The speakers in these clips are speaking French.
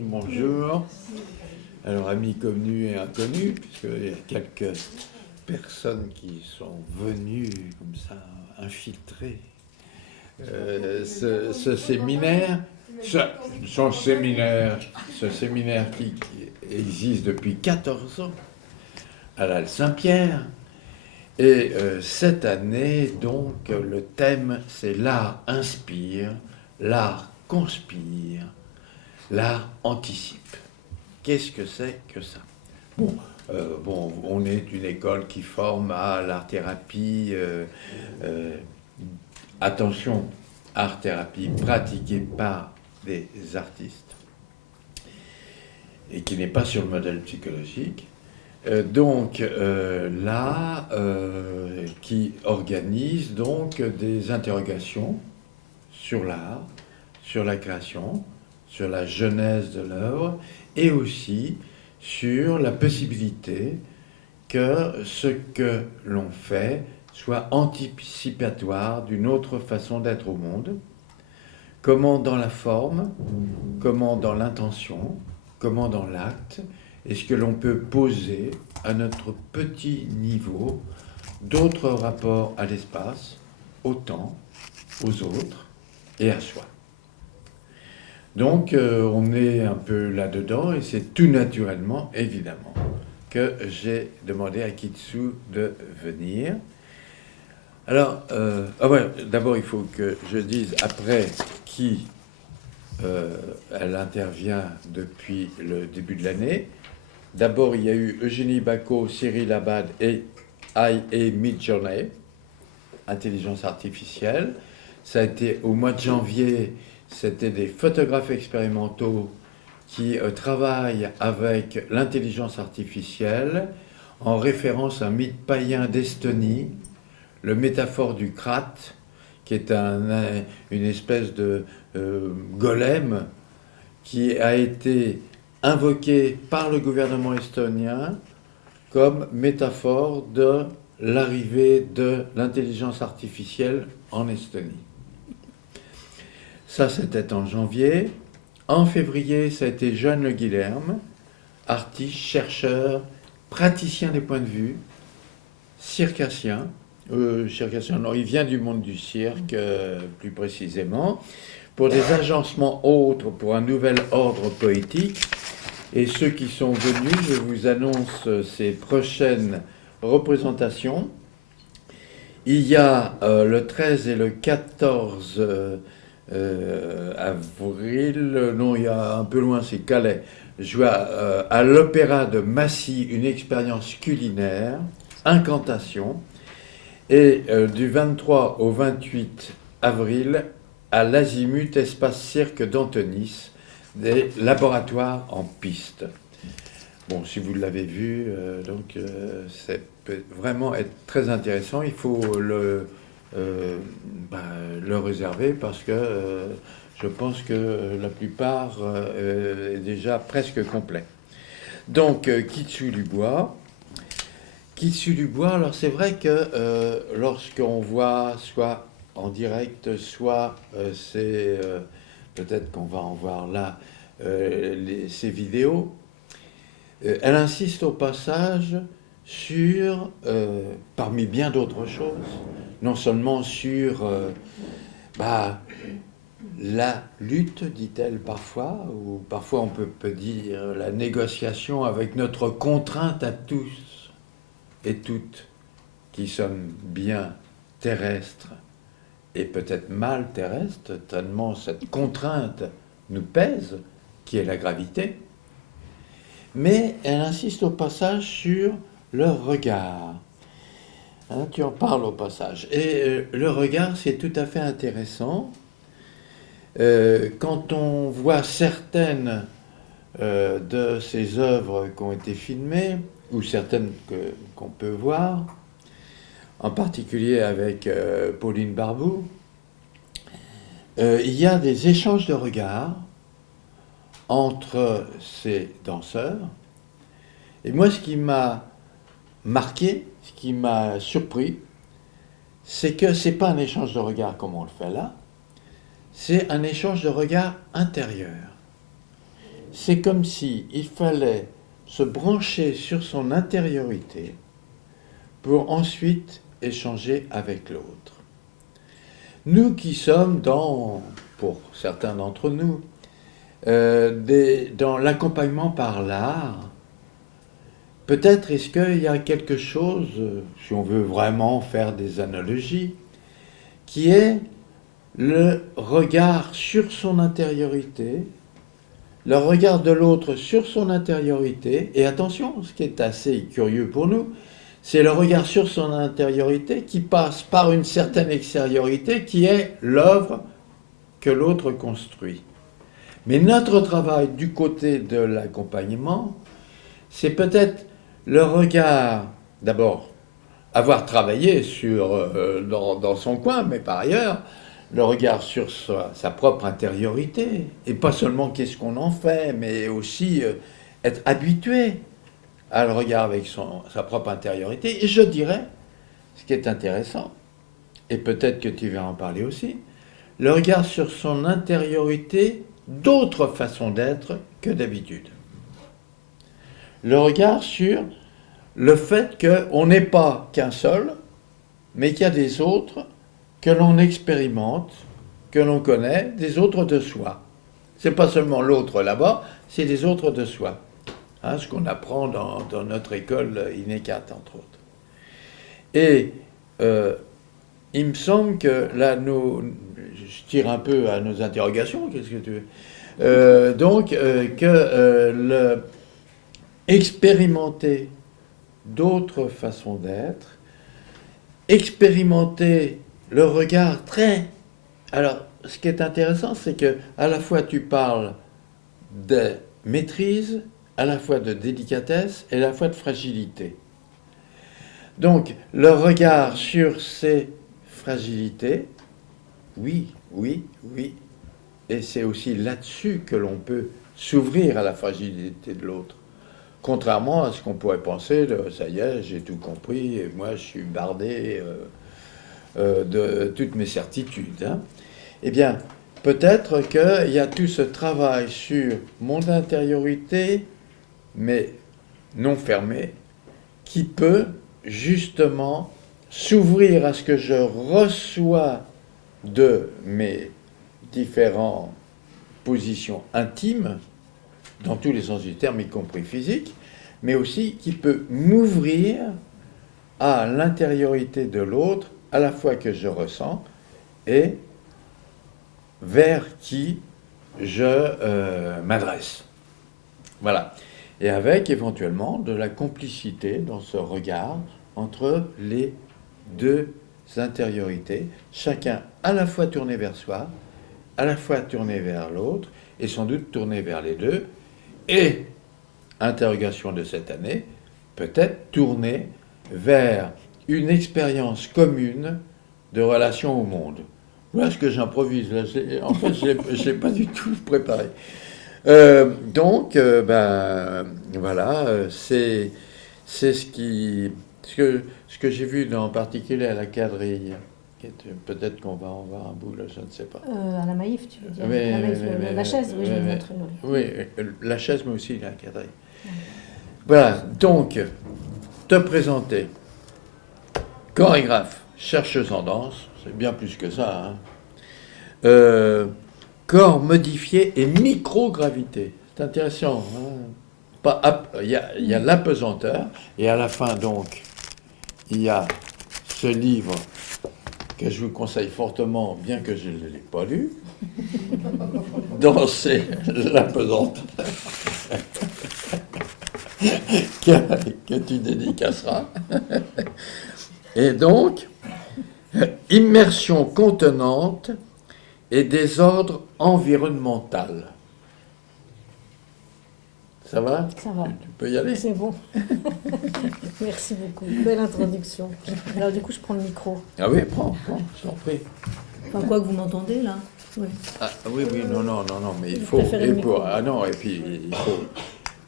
Bonjour. Alors, amis connus et inconnus, puisqu'il y a quelques personnes qui sont venues comme ça infiltrer ce séminaire, ce séminaire qui existe depuis 14 ans à l'Halle Saint-Pierre. Et cette année, donc, le thème, c'est l'art inspire, l'art conspire, l'art anticipe. Qu'est-ce que c'est que ça? Bon, on est une école qui forme à l'art-thérapie. Attention, art-thérapie pratiquée par des artistes et qui n'est pas sur le modèle psychologique. Qui organise donc des interrogations sur l'art, sur la création, sur la genèse de l'œuvre, et aussi sur la possibilité que ce que l'on fait soit anticipatoire d'une autre façon d'être au monde, comment dans la forme, comment dans l'intention, comment dans l'acte, est-ce que l'on peut poser à notre petit niveau d'autres rapports à l'espace, au temps, aux autres et à soi. Donc on est un peu là-dedans et c'est tout naturellement, évidemment, que j'ai demandé à Kitsu de venir. Alors, d'abord il faut que je dise après qui elle intervient depuis le début de l'année. D'abord, il y a eu Eugénie Bacot, Cyril Abad et IA Midjourney, intelligence artificielle. Ça a été au mois de janvier, c'était des photographes expérimentaux qui travaillent avec l'intelligence artificielle en référence à un mythe païen d'Estonie, le métaphore du Krat, qui est une espèce de golem qui a été invoqué par le gouvernement estonien comme métaphore de l'arrivée de l'intelligence artificielle en Estonie. Ça, c'était en janvier. En février, ça a été Jeanne Le Guilherme, artiste, chercheur, praticien des points de vue, circassien. Non, il vient du monde du cirque, plus précisément, pour des agencements autres, pour un nouvel ordre poétique. Et ceux qui sont venus, je vous annonce ces prochaines représentations. Il y a le 13 et le 14 avril, non, il y a un peu loin, c'est Calais, je vois à l'Opéra de Massy une expérience culinaire, incantation, et du 23 au 28 avril à l'Azimut Espace Cirque d'Antonis, des laboratoires en piste. Bon, si vous l'avez vu, ça peut vraiment être très intéressant. Il faut le réserver parce que je pense que la plupart est déjà presque complet. Donc, Kitsu Dubois. Kitsu Dubois, alors c'est vrai que lorsqu'on voit soit en direct, soit c'est peut-être qu'on va en voir là ces vidéos, elle insiste au passage sur, parmi bien d'autres choses, non seulement sur la lutte, dit-elle parfois, ou parfois on peut dire la négociation avec notre contrainte à tous et toutes qui sommes bien terrestres et peut-être mal terrestres, tellement cette contrainte nous pèse, qui est la gravité. Mais elle insiste au passage sur le regard. Hein, tu en parles au passage. Et le regard, c'est tout à fait intéressant. Quand on voit certaines de ces œuvres qui ont été filmées, ou certaines qu'on peut voir, en particulier avec Pauline Barbou, il y a des échanges de regards entre ces danseurs. Et moi, ce qui m'a marqué, ce qui m'a surpris, c'est que ce n'est pas un échange de regards comme on le fait là, c'est un échange de regards intérieur. C'est comme si il fallait se brancher sur son intériorité pour ensuite échanger avec l'autre. Nous qui sommes pour certains d'entre nous, dans l'accompagnement par l'art, peut-être est-ce qu'il y a quelque chose, si on veut vraiment faire des analogies, qui est le regard sur son intériorité, le regard de l'autre sur son intériorité, et attention, ce qui est assez curieux pour nous, c'est le regard sur son intériorité qui passe par une certaine extériorité qui est l'œuvre que l'autre construit. Mais notre travail du côté de l'accompagnement, c'est peut-être le regard, d'abord, avoir travaillé dans son coin, mais par ailleurs, le regard sur sa propre intériorité, et pas seulement qu'est-ce qu'on en fait, mais aussi être habitué à le regard avec sa propre intériorité. Et je dirais, ce qui est intéressant, et peut-être que tu vas en parler aussi, le regard sur son intériorité d'autres façons d'être que d'habitude. Le regard sur le fait qu'on n'est pas qu'un seul, mais qu'il y a des autres que l'on expérimente, que l'on connaît, des autres de soi. C'est pas seulement l'autre là-bas, c'est des autres de soi. Hein, ce qu'on apprend dans notre école INECAT, entre autres. Et il me semble que là, je tire un peu à nos interrogations, qu'est-ce que tu veux expérimenter d'autres façons d'être, expérimenter le regard très... Alors, ce qui est intéressant, c'est que à la fois tu parles de maîtrise, à la fois de délicatesse et à la fois de fragilité. Donc, le regard sur ces fragilités, oui, et c'est aussi là-dessus que l'on peut s'ouvrir à la fragilité de l'autre. Contrairement à ce qu'on pourrait penser, ça y est, j'ai tout compris, et moi je suis bardé de toutes mes certitudes. Hein. Eh bien, peut-être qu'il y a tout ce travail sur mon intériorité, mais non fermé, qui peut justement s'ouvrir à ce que je reçois de mes différentes positions intimes, dans tous les sens du terme, y compris physique, mais aussi qui peut m'ouvrir à l'intériorité de l'autre, à la fois que je ressens, et vers qui je m'adresse. Voilà. Et avec éventuellement de la complicité dans ce regard entre les deux intériorités, chacun à la fois tourné vers soi, à la fois tourné vers l'autre, et sans doute tourné vers les deux, et, interrogation de cette année, peut-être tourné vers une expérience commune de relation au monde. Voilà ce que j'improvise. Là, en fait, je ne l'ai pas du tout préparé. Voilà, c'est ce que j'ai vu en particulier à la quadrille. Peut-être qu'on va en voir un bout, là, je ne sais pas. À la Maïf, tu veux dire? La chaise, oui, je vais montrer. Oui, la chaise, mais aussi la quadrille. Voilà, donc, te présenter. Chorégraphe, chercheuse en danse, c'est bien plus que ça. Hein. Corps modifié et microgravité. C'est intéressant. Hein. Il y a l'apesanteur, et à la fin, donc, il y a ce livre que je vous conseille fortement, bien que je ne l'ai pas lu, Danser l'apesanteur, que tu dédicaceras. Et donc, immersion contenante et désordre environnemental. Ça va? Ça va. Tu peux y aller? C'est bon. Merci beaucoup. Belle introduction. Alors du coup, je prends le micro. Ah oui, prends, je t'en prie. Enfin, quoi que vous m'entendez, là? Oui. Ah, oui, non, mais il faut... Ah non, et puis il faut...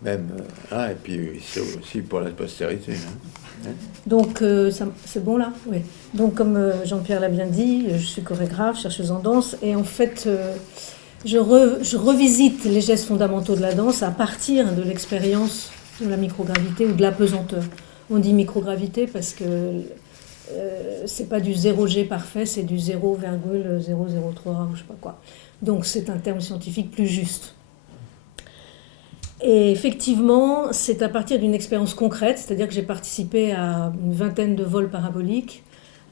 Même, et puis c'est aussi pour la postérité. Hein. Donc, c'est bon là? Oui. Donc, comme Jean-Pierre l'a bien dit, je suis chorégraphe, chercheuse en danse, et en fait, je revisite les gestes fondamentaux de la danse à partir de l'expérience de la microgravité ou de la pesanteur. On dit microgravité parce que c'est pas du 0G parfait, c'est du 0,003 ou je sais pas quoi. Donc c'est un terme scientifique plus juste. Et effectivement, c'est à partir d'une expérience concrète, c'est-à-dire que j'ai participé à une vingtaine de vols paraboliques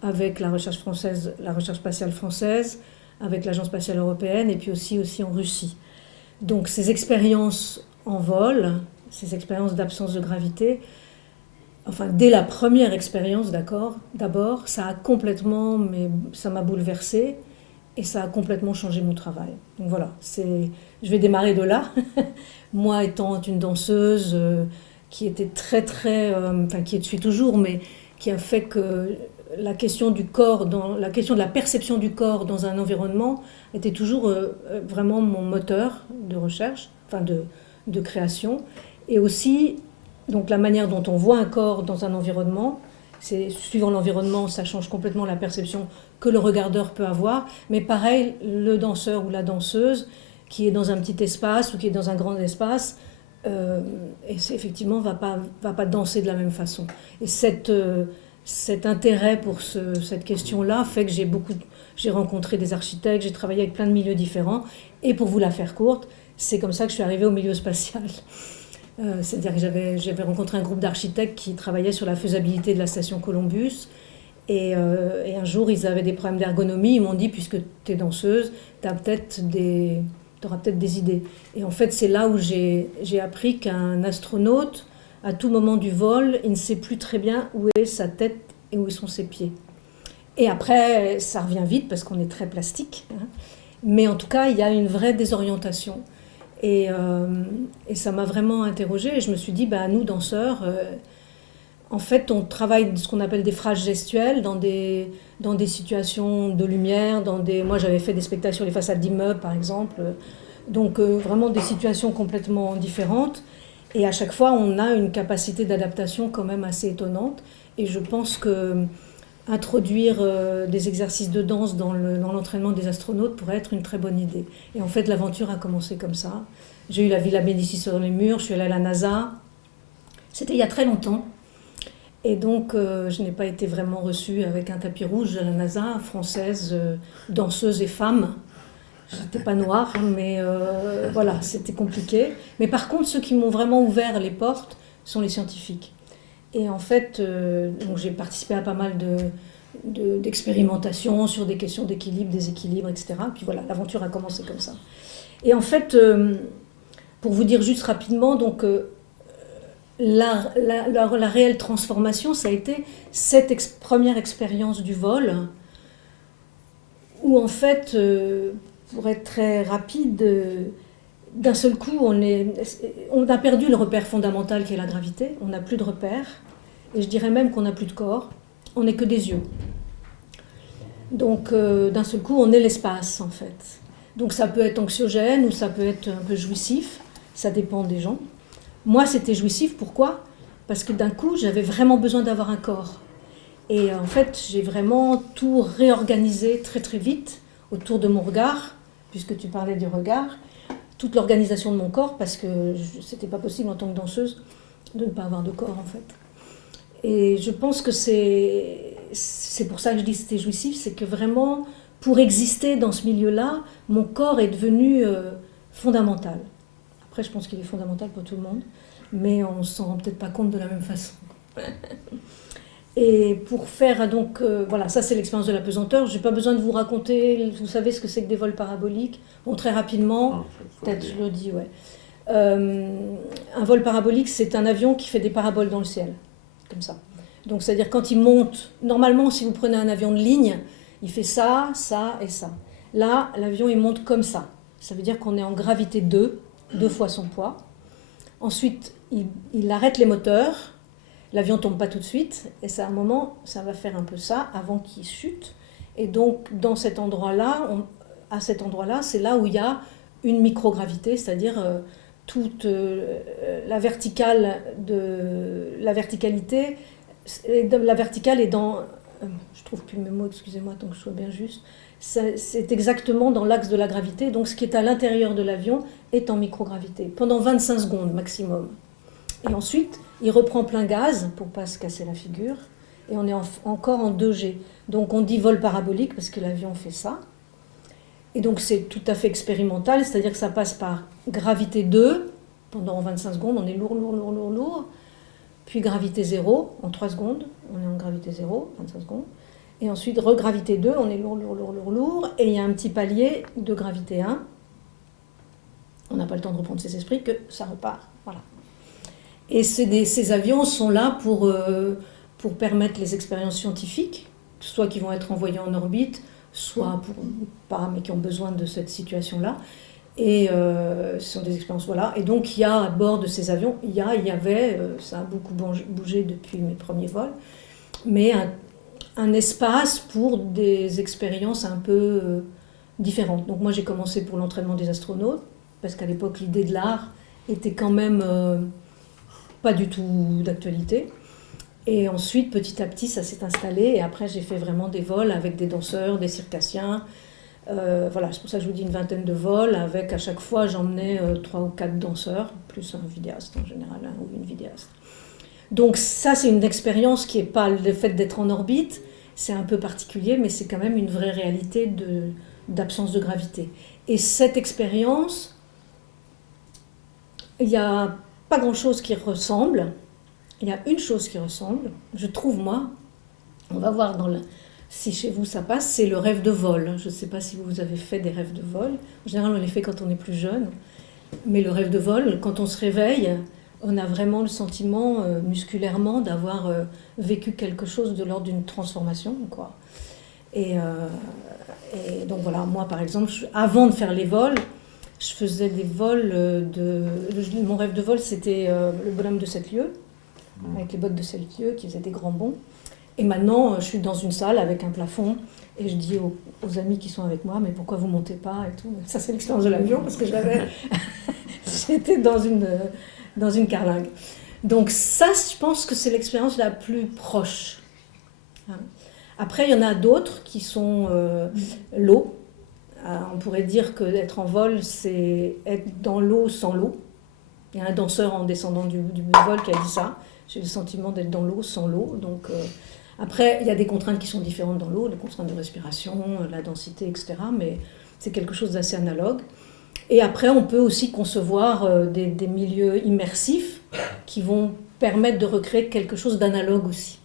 avec la recherche française, la recherche spatiale française, avec l'Agence spatiale européenne et puis aussi en Russie. Donc ces expériences en vol, ces expériences d'absence de gravité, enfin dès la première expérience, d'abord, ça m'a bouleversée et ça a complètement changé mon travail. Donc voilà, je vais démarrer de là. Moi étant une danseuse qui était qui suis toujours, mais qui a fait que la question du corps, la question de la perception du corps dans un environnement était toujours vraiment mon moteur de recherche, de création. Et aussi, donc la manière dont on voit un corps dans un environnement, suivant l'environnement, ça change complètement la perception que le regardeur peut avoir. Mais pareil, le danseur ou la danseuse qui est dans un petit espace ou qui est dans un grand espace, effectivement, va pas danser de la même façon. Et cet intérêt pour cette question-là fait que j'ai rencontré des architectes, j'ai travaillé avec plein de milieux différents. Et pour vous la faire courte, c'est comme ça que je suis arrivée au milieu spatial. C'est-à-dire que j'avais rencontré un groupe d'architectes qui travaillait sur la faisabilité de la station Columbus. Et un jour, ils avaient des problèmes d'ergonomie. Ils m'ont dit, puisque tu es danseuse, tu auras peut-être des idées. Et en fait, c'est là où j'ai appris qu'un astronaute, à tout moment du vol, il ne sait plus très bien où est sa tête et où sont ses pieds. Et après, ça revient vite parce qu'on est très plastique. Hein. Mais en tout cas, il y a une vraie désorientation. Et ça m'a vraiment interrogée. Et je me suis dit, nous, danseurs, en fait, on travaille ce qu'on appelle des phrases gestuelles dans des situations de lumière. Moi, j'avais fait des spectacles sur les façades d'immeubles, par exemple. Donc, vraiment des situations complètement différentes. Et à chaque fois, on a une capacité d'adaptation quand même assez étonnante. Et je pense qu'introduire des exercices de danse dans l'entraînement des astronautes pourrait être une très bonne idée. Et en fait, l'aventure a commencé comme ça. J'ai eu la Villa Médicis sur les murs, je suis allée à la NASA. C'était il y a très longtemps. Et donc, je n'ai pas été vraiment reçue avec un tapis rouge à la NASA, française, danseuse et femme. J'étais pas noire, mais voilà, c'était compliqué. Mais par contre, ceux qui m'ont vraiment ouvert les portes sont les scientifiques. Et en fait, donc j'ai participé à pas mal d'expérimentations sur des questions d'équilibre, déséquilibre, etc. Puis voilà, l'aventure a commencé comme ça. Et en fait, pour vous dire juste rapidement, donc la réelle transformation, ça a été cette première expérience du vol, où en fait, pour être très rapide, d'un seul coup, on a perdu le repère fondamental qui est la gravité, on n'a plus de repère, et je dirais même qu'on n'a plus de corps, on n'est que des yeux. Donc d'un seul coup, on est l'espace en fait. Donc ça peut être anxiogène ou ça peut être un peu jouissif, ça dépend des gens. Moi, c'était jouissif, pourquoi ? Parce que d'un coup, j'avais vraiment besoin d'avoir un corps. Et en fait, j'ai vraiment tout réorganisé très très vite autour de mon regard, puisque tu parlais du regard, toute l'organisation de mon corps, parce que c'était pas possible en tant que danseuse de ne pas avoir de corps en fait. Et je pense que c'est pour ça que je dis que c'était jouissif, c'est que vraiment, pour exister dans ce milieu-là, mon corps est devenu fondamental. Après, je pense qu'il est fondamental pour tout le monde, mais on ne s'en rend peut-être pas compte de la même façon. Et pour faire, donc, voilà, ça c'est l'expérience de la pesanteur. Je n'ai pas besoin de vous raconter, vous savez ce que c'est que des vols paraboliques. Bon, très rapidement, peut-être je le dis, ouais. Un vol parabolique, c'est un avion qui fait des paraboles dans le ciel, comme ça. Donc, c'est-à-dire quand il monte, normalement, si vous prenez un avion de ligne, il fait ça, ça et ça. Là, l'avion, il monte comme ça. Ça veut dire qu'on est en gravité 2 fois son poids. Ensuite, il arrête les moteurs. L'avion ne tombe pas tout de suite. Et c'est à un moment, ça va faire un peu ça avant qu'il chute. Et donc, à cet endroit-là, c'est là où il y a une microgravité, c'est-à-dire toute la verticalité, la verticale est dans, je trouve plus mes mots, excusez-moi, tant que je sois bien juste, c'est exactement dans l'axe de la gravité, donc ce qui est à l'intérieur de l'avion est en microgravité, pendant 25 secondes maximum. Et ensuite, il reprend plein gaz pour ne pas se casser la figure, et on est encore en 2G. Donc on dit vol parabolique parce que l'avion fait ça. Et donc c'est tout à fait expérimental, c'est-à-dire que ça passe par gravité 2, pendant 25 secondes, on est lourd, puis gravité 0, en 3 secondes, on est en gravité 0, 25 secondes, et ensuite regravité 2, on est lourd, et il y a un petit palier de gravité 1, on n'a pas le temps de reprendre ses esprits, que ça repart, voilà. Et ces avions sont là pour permettre les expériences scientifiques, soit qui vont être envoyés en orbite, soit pas, mais qui ont besoin de cette situation-là. Et ce sont des expériences, voilà. Et donc, il y a à bord de ces avions, il y avait, ça a beaucoup bougé depuis mes premiers vols, mais un espace pour des expériences un peu différentes. Donc, moi, j'ai commencé pour l'entraînement des astronautes, parce qu'à l'époque, l'idée de l'art était quand même pas du tout d'actualité. Et ensuite, petit à petit, ça s'est installé. Et après, j'ai fait vraiment des vols avec des danseurs, des circassiens. Voilà, c'est pour ça que je vous dis une vingtaine de vols. Avec, à chaque fois, j'emmenais 3 ou 4 danseurs, plus un vidéaste en général, un ou une vidéaste. Donc ça, c'est une expérience qui n'est pas le fait d'être en orbite. C'est un peu particulier, mais c'est quand même une vraie réalité d'absence de gravité. Et cette expérience, il n'y a pas grand-chose qui ressemble. Il y a une chose qui ressemble, je trouve moi, on va voir si chez vous ça passe, c'est le rêve de vol. Je ne sais pas si vous avez fait des rêves de vol. En général, on les fait quand on est plus jeune. Mais le rêve de vol, quand on se réveille, on a vraiment le sentiment musculairement d'avoir vécu quelque chose de l'ordre d'une transformation, quoi. Et donc voilà, moi par exemple, avant de faire les vols, je faisais des vols mon rêve de vol, c'était le bonhomme de 7 lieues. Avec les bottes de 7 lieues qui faisaient des grands bonds. Et maintenant, je suis dans une salle avec un plafond et je dis aux amis qui sont avec moi, mais pourquoi vous montez pas et tout. Ça, c'est l'expérience de l'avion parce que j'étais dans une carlingue. Donc ça, je pense que c'est l'expérience la plus proche. Après, il y en a d'autres qui sont l'eau. On pourrait dire que être en vol, c'est être dans l'eau sans l'eau. Il y a un danseur en descendant du vol qui a dit ça. J'ai le sentiment d'être dans l'eau sans l'eau. Donc, après, il y a des contraintes qui sont différentes dans l'eau, les contraintes de respiration, la densité, etc. Mais c'est quelque chose d'assez analogue. Et après, on peut aussi concevoir des milieux immersifs qui vont permettre de recréer quelque chose d'analogue aussi.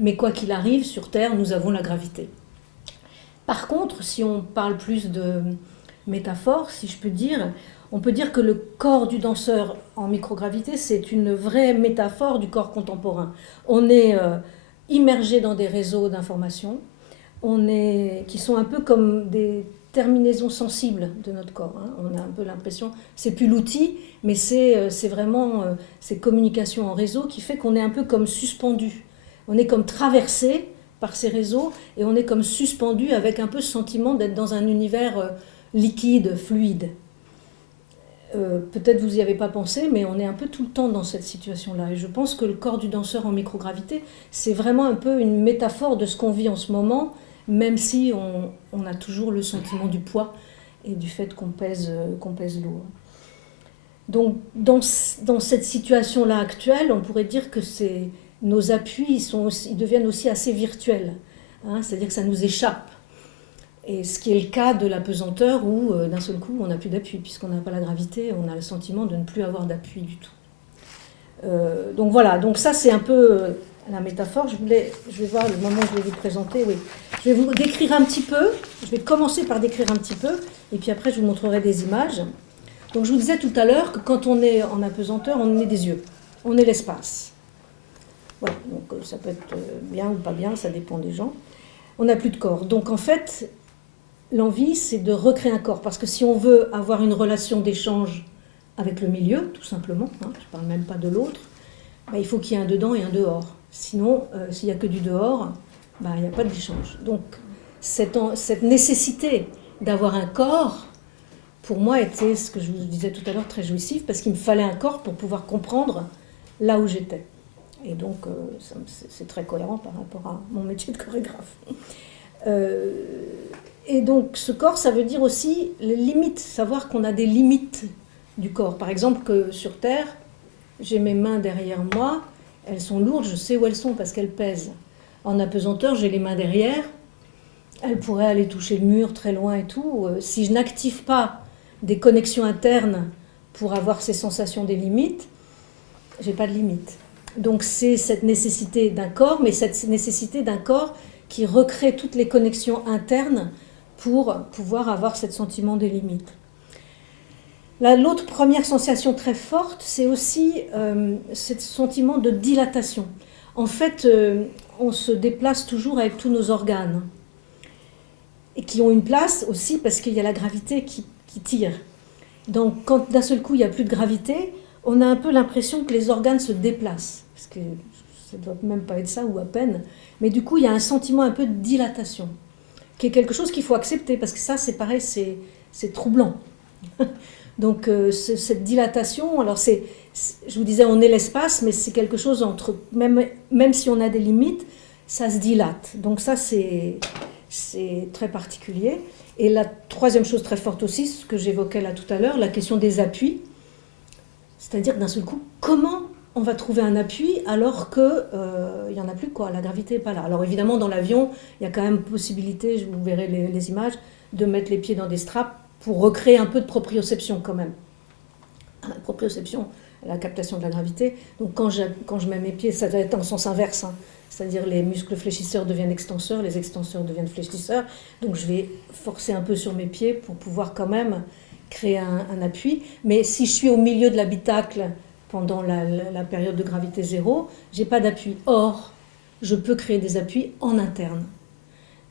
Mais quoi qu'il arrive, sur Terre, nous avons la gravité. Par contre, si on parle plus de métaphore, si je peux dire, on peut dire que le corps du danseur en microgravité, c'est une vraie métaphore du corps contemporain. On est immergé dans des réseaux d'information, qui sont un peu comme des terminaisons sensibles de notre corps. On a un peu l'impression, c'est plus l'outil, mais c'est vraiment ces communications en réseau qui fait qu'on est un peu comme suspendu. On est comme traversé par ces réseaux et on est comme suspendu avec un peu ce sentiment d'être dans un univers liquide, fluide. Peut-être vous n'y avez pas pensé, mais on est un peu tout le temps dans cette situation-là. Et je pense que le corps du danseur en microgravité, c'est vraiment un peu une métaphore de ce qu'on vit en ce moment, même si on a toujours le sentiment du poids et du fait qu'on pèse lourd. Donc, dans cette situation-là actuelle, on pourrait dire que nos appuis ils deviennent aussi assez virtuels. C'est-à-dire que ça nous échappe. Et ce qui est le cas de la pesanteur où d'un seul coup on n'a plus d'appui, puisqu'on n'a pas la gravité, on a le sentiment de ne plus avoir d'appui du tout. Donc voilà, donc ça c'est un peu la métaphore. Je vais voir le moment où je vais vous présenter. Oui. Je vais vous décrire un petit peu, je vais commencer par décrire un petit peu, et puis après je vous montrerai des images. Donc je vous disais tout à l'heure que quand on est en apesanteur, on est des yeux, on est l'espace. Voilà, donc ça peut être bien ou pas bien, ça dépend des gens. On n'a plus de corps. Donc en fait, l'envie, c'est de recréer un corps. Parce que si on veut avoir une relation d'échange avec le milieu, tout simplement, je ne parle même pas de l'autre, il faut qu'il y ait un dedans et un dehors. Sinon, s'il n'y a que du dehors, il n'y a pas d'échange. Donc cette nécessité d'avoir un corps, pour moi, était, ce que je vous disais tout à l'heure, très jouissif, parce qu'il me fallait un corps pour pouvoir comprendre là où j'étais. Et donc, c'est très cohérent par rapport à mon métier de chorégraphe. Et donc, ce corps, ça veut dire aussi les limites, savoir qu'on a des limites du corps. Par exemple, que sur Terre, j'ai mes mains derrière moi, elles sont lourdes, je sais où elles sont parce qu'elles pèsent. En apesanteur, j'ai les mains derrière, elles pourraient aller toucher le mur très loin et tout. Si je n'active pas des connexions internes pour avoir ces sensations des limites, j'ai pas de limites. Donc c'est cette nécessité d'un corps, mais cette nécessité d'un corps qui recrée toutes les connexions internes pour pouvoir avoir ce sentiment des limites. L'autre première sensation très forte, c'est aussi ce sentiment de dilatation. En fait, on se déplace toujours avec tous nos organes, et qui ont une place aussi parce qu'il y a la gravité qui tire. Donc quand d'un seul coup il n'y a plus de gravité, on a un peu l'impression que les organes se déplacent, parce que ça ne doit même pas être ça ou à peine, mais du coup il y a un sentiment un peu de dilatation, qui est quelque chose qu'il faut accepter, parce que ça c'est pareil, c'est troublant. Donc cette dilatation, alors je vous disais on est l'espace, mais c'est quelque chose entre, même si on a des limites, ça se dilate. Donc ça c'est très particulier. Et la troisième chose très forte aussi, ce que j'évoquais là tout à l'heure, la question des appuis. C'est-à-dire que d'un seul coup, comment on va trouver un appui alors qu'il n'y en a plus, quoi, la gravité n'est pas là. Alors évidemment, dans l'avion, il y a quand même possibilité, vous verrez les images, de mettre les pieds dans des straps pour recréer un peu de proprioception quand même. La proprioception, la captation de la gravité. Donc quand je mets mes pieds, ça va être en sens inverse, hein. C'est-à-dire les muscles fléchisseurs deviennent extenseurs, les extenseurs deviennent fléchisseurs. Donc je vais forcer un peu sur mes pieds pour pouvoir quand même créer un appui. Mais si je suis au milieu de l'habitacle pendant la période de gravité zéro, je n'ai pas d'appui. Or, je peux créer des appuis en interne.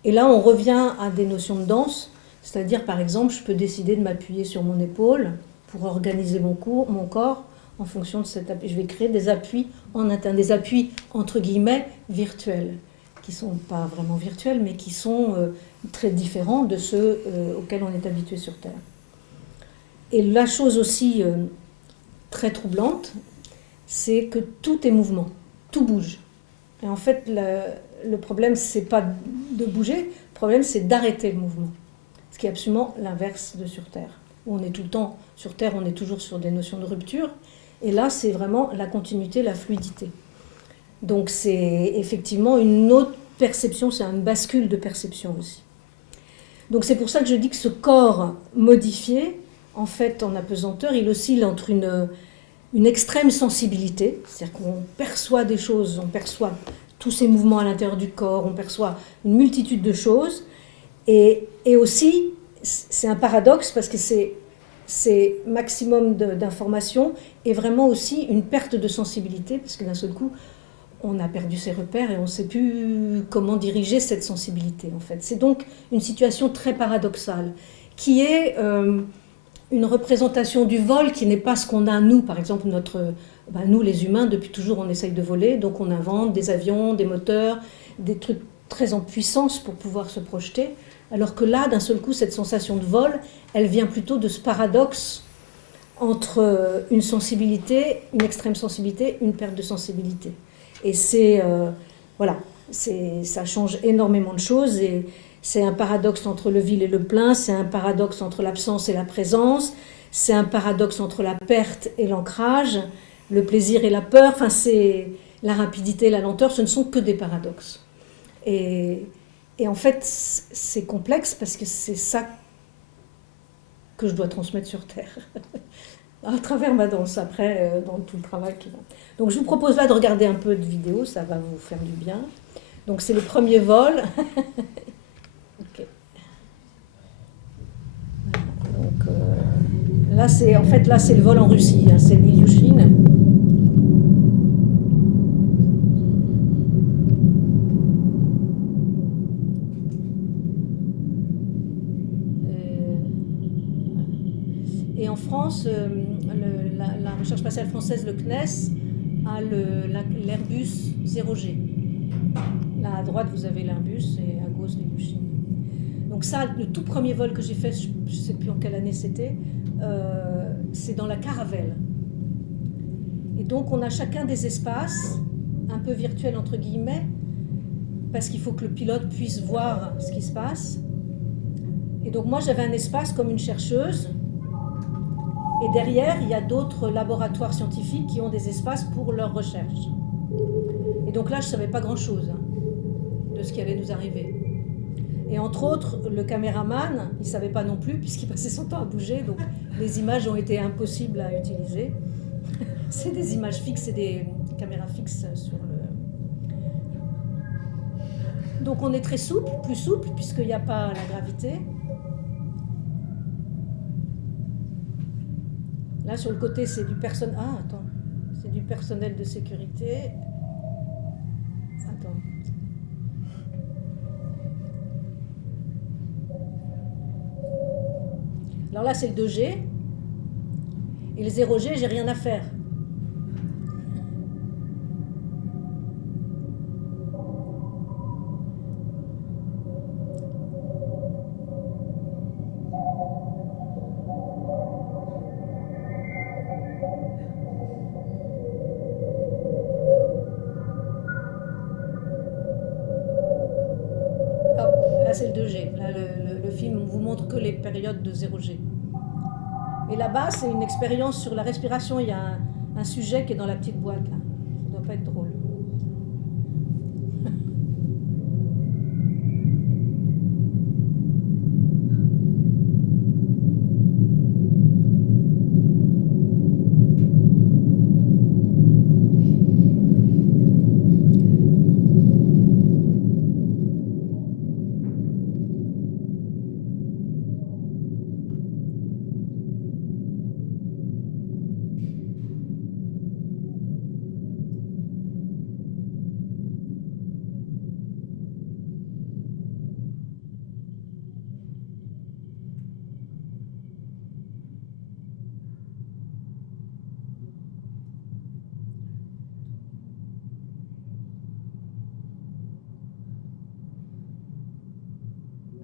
Et là, on revient à des notions de danse. C'est-à-dire, par exemple, je peux décider de m'appuyer sur mon épaule pour organiser mon corps en fonction de cet appui. Je vais créer des appuis en interne, des appuis entre guillemets virtuels, qui ne sont pas vraiment virtuels, mais qui sont très différents de ceux auxquels on est habitué sur Terre. Et la chose aussi très troublante, c'est que tout est mouvement, tout bouge. Et en fait, le problème, ce n'est pas de bouger, le problème, c'est d'arrêter le mouvement. Ce qui est absolument l'inverse de sur Terre. Où on est tout le temps, sur Terre, on est toujours sur des notions de rupture. Et là, c'est vraiment la continuité, la fluidité. Donc c'est effectivement une autre perception, c'est une bascule de perception aussi. Donc c'est pour ça que je dis que ce corps modifié, en fait, en apesanteur, il oscille entre une extrême sensibilité, c'est-à-dire qu'on perçoit des choses, on perçoit tous ces mouvements à l'intérieur du corps, on perçoit une multitude de choses, et aussi, c'est un paradoxe parce que c'est maximum d'informations et vraiment aussi une perte de sensibilité, parce que d'un seul coup, on a perdu ses repères et on ne sait plus comment diriger cette sensibilité, en fait. C'est donc une situation très paradoxale, qui est une représentation du vol qui n'est pas ce qu'on a, nous, par exemple, nous, les humains, depuis toujours, on essaye de voler, donc on invente des avions, des moteurs, des trucs très en puissance pour pouvoir se projeter, alors que là, d'un seul coup, cette sensation de vol, elle vient plutôt de ce paradoxe entre une sensibilité, une extrême sensibilité, une perte de sensibilité. Et ça change énormément de choses, et c'est un paradoxe entre le vide et le plein, c'est un paradoxe entre l'absence et la présence, c'est un paradoxe entre la perte et l'ancrage, le plaisir et la peur, enfin c'est la rapidité et la lenteur, ce ne sont que des paradoxes. Et en fait, c'est complexe parce que c'est ça que je dois transmettre sur Terre, à travers ma danse, après, dans tout le travail qui va. Donc je vous propose là de regarder un peu de vidéos, ça va vous faire du bien. Donc c'est le premier vol. Okay. Donc là, c'est le vol en Russie, hein, c'est l'Ilyushin. Et en France, la recherche spatiale française, le CNES, a l'Airbus 0G. Là à droite, vous avez l'Airbus et à gauche l'Ilyushin. Donc Donc ça, le tout premier vol que j'ai fait, je ne sais plus en quelle année c'était, c'est dans la Caravelle. Et donc on a chacun des espaces, un peu virtuels entre guillemets, parce qu'il faut que le pilote puisse voir ce qui se passe. Et donc moi j'avais un espace comme une chercheuse, et derrière il y a d'autres laboratoires scientifiques qui ont des espaces pour leurs recherches. Et donc là je ne savais pas grand-chose de ce qui allait nous arriver. Et entre autres, le caméraman, il ne savait pas non plus, puisqu'il passait son temps à bouger, donc les images ont été impossibles à utiliser. C'est des images fixes, c'est des caméras fixes sur le... Donc on est très souple, plus souple, puisqu'il n'y a pas la gravité. Là, sur le côté, c'est du personnel... Ah, attends. C'est du personnel de sécurité. Attends. Alors là, c'est le 2G. Et le 0G, j'ai rien à faire. Là, c'est le 2G. Là, le film, on vous montre que les périodes de 0G. Et là-bas, c'est une expérience sur la respiration. Il y a un sujet qui est dans la petite boîte, là. Ça ne doit pas être drôle.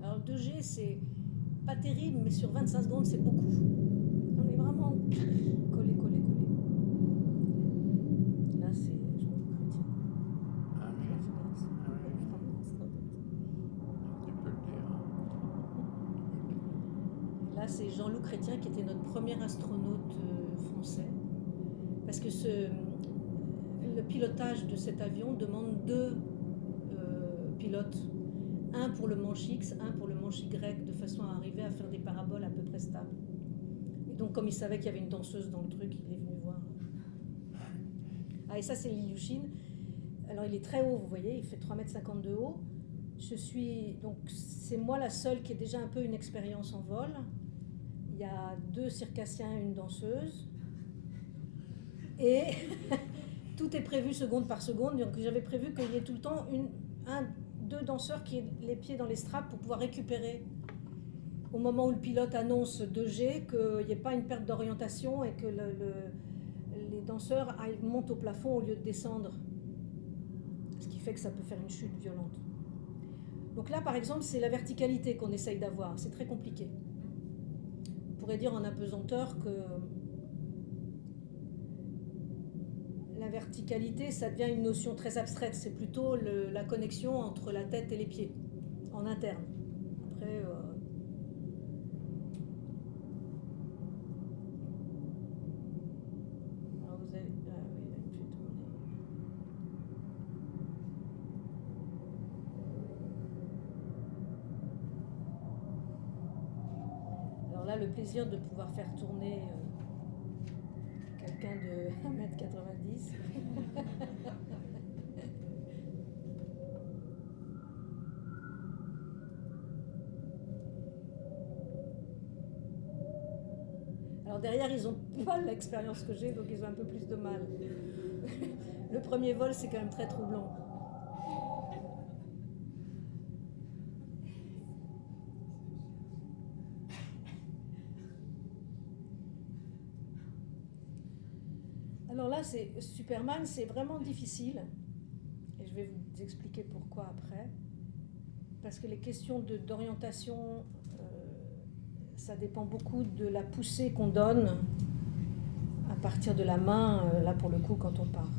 Alors le 2G, c'est pas terrible, mais sur 25 secondes, c'est beaucoup. On est vraiment collé. Là, c'est Jean-Luc Chrétien. Ah oui. Tu peux le dire. Là, c'est Jean-Luc Chrétien qui était notre premier astronaute français. Parce que le pilotage de cet avion demande deux pilotes. Un pour le manche X, un pour le manche Y, de façon à arriver à faire des paraboles à peu près stables. Et donc, comme il savait qu'il y avait une danseuse dans le truc, il est venu voir. Ah, et ça, c'est l'Ilyushin. Alors, il est très haut, vous voyez, il fait 3,50 m de haut. Donc, c'est moi la seule qui ait déjà un peu une expérience en vol. Il y a 2 circassiens et une danseuse. Et tout est prévu seconde par seconde. Donc, j'avais prévu qu'il y ait tout le temps 2 danseurs qui aient les pieds dans les straps pour pouvoir récupérer au moment où le pilote annonce 2G qu'il n'y ait pas une perte d'orientation et que les danseurs montent au plafond au lieu de descendre. Ce qui fait que ça peut faire une chute violente. Donc là, par exemple, c'est la verticalité qu'on essaye d'avoir. C'est très compliqué. On pourrait dire en apesanteur que la verticalité, ça devient une notion très abstraite. C'est plutôt la connexion entre la tête et les pieds, en interne. Après, alors vous avez... Ah oui, là, il me fait tourner. Alors là, le plaisir de pouvoir faire tourner... quelqu'un de 1,90 m. Alors derrière, ils n'ont pas l'expérience que j'ai, donc ils ont un peu plus de mal. Le premier vol, c'est quand même très troublant. Alors là, c'est Superman, c'est vraiment difficile. Et je vais vous expliquer pourquoi après. parce que les questions d'orientation, ça dépend beaucoup de la poussée qu'on donne à partir de la main, là pour le coup, quand on part.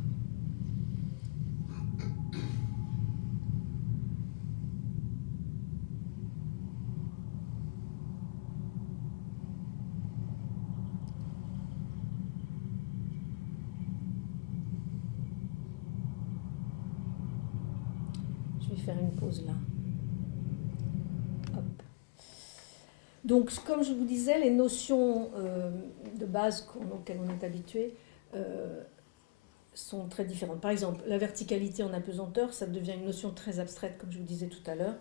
Je vais faire une pause là. Hop. Donc, comme je vous disais, les notions de base auxquelles on est habitué sont très différentes. Par exemple, la verticalité en apesanteur, ça devient une notion très abstraite, comme je vous disais tout à l'heure.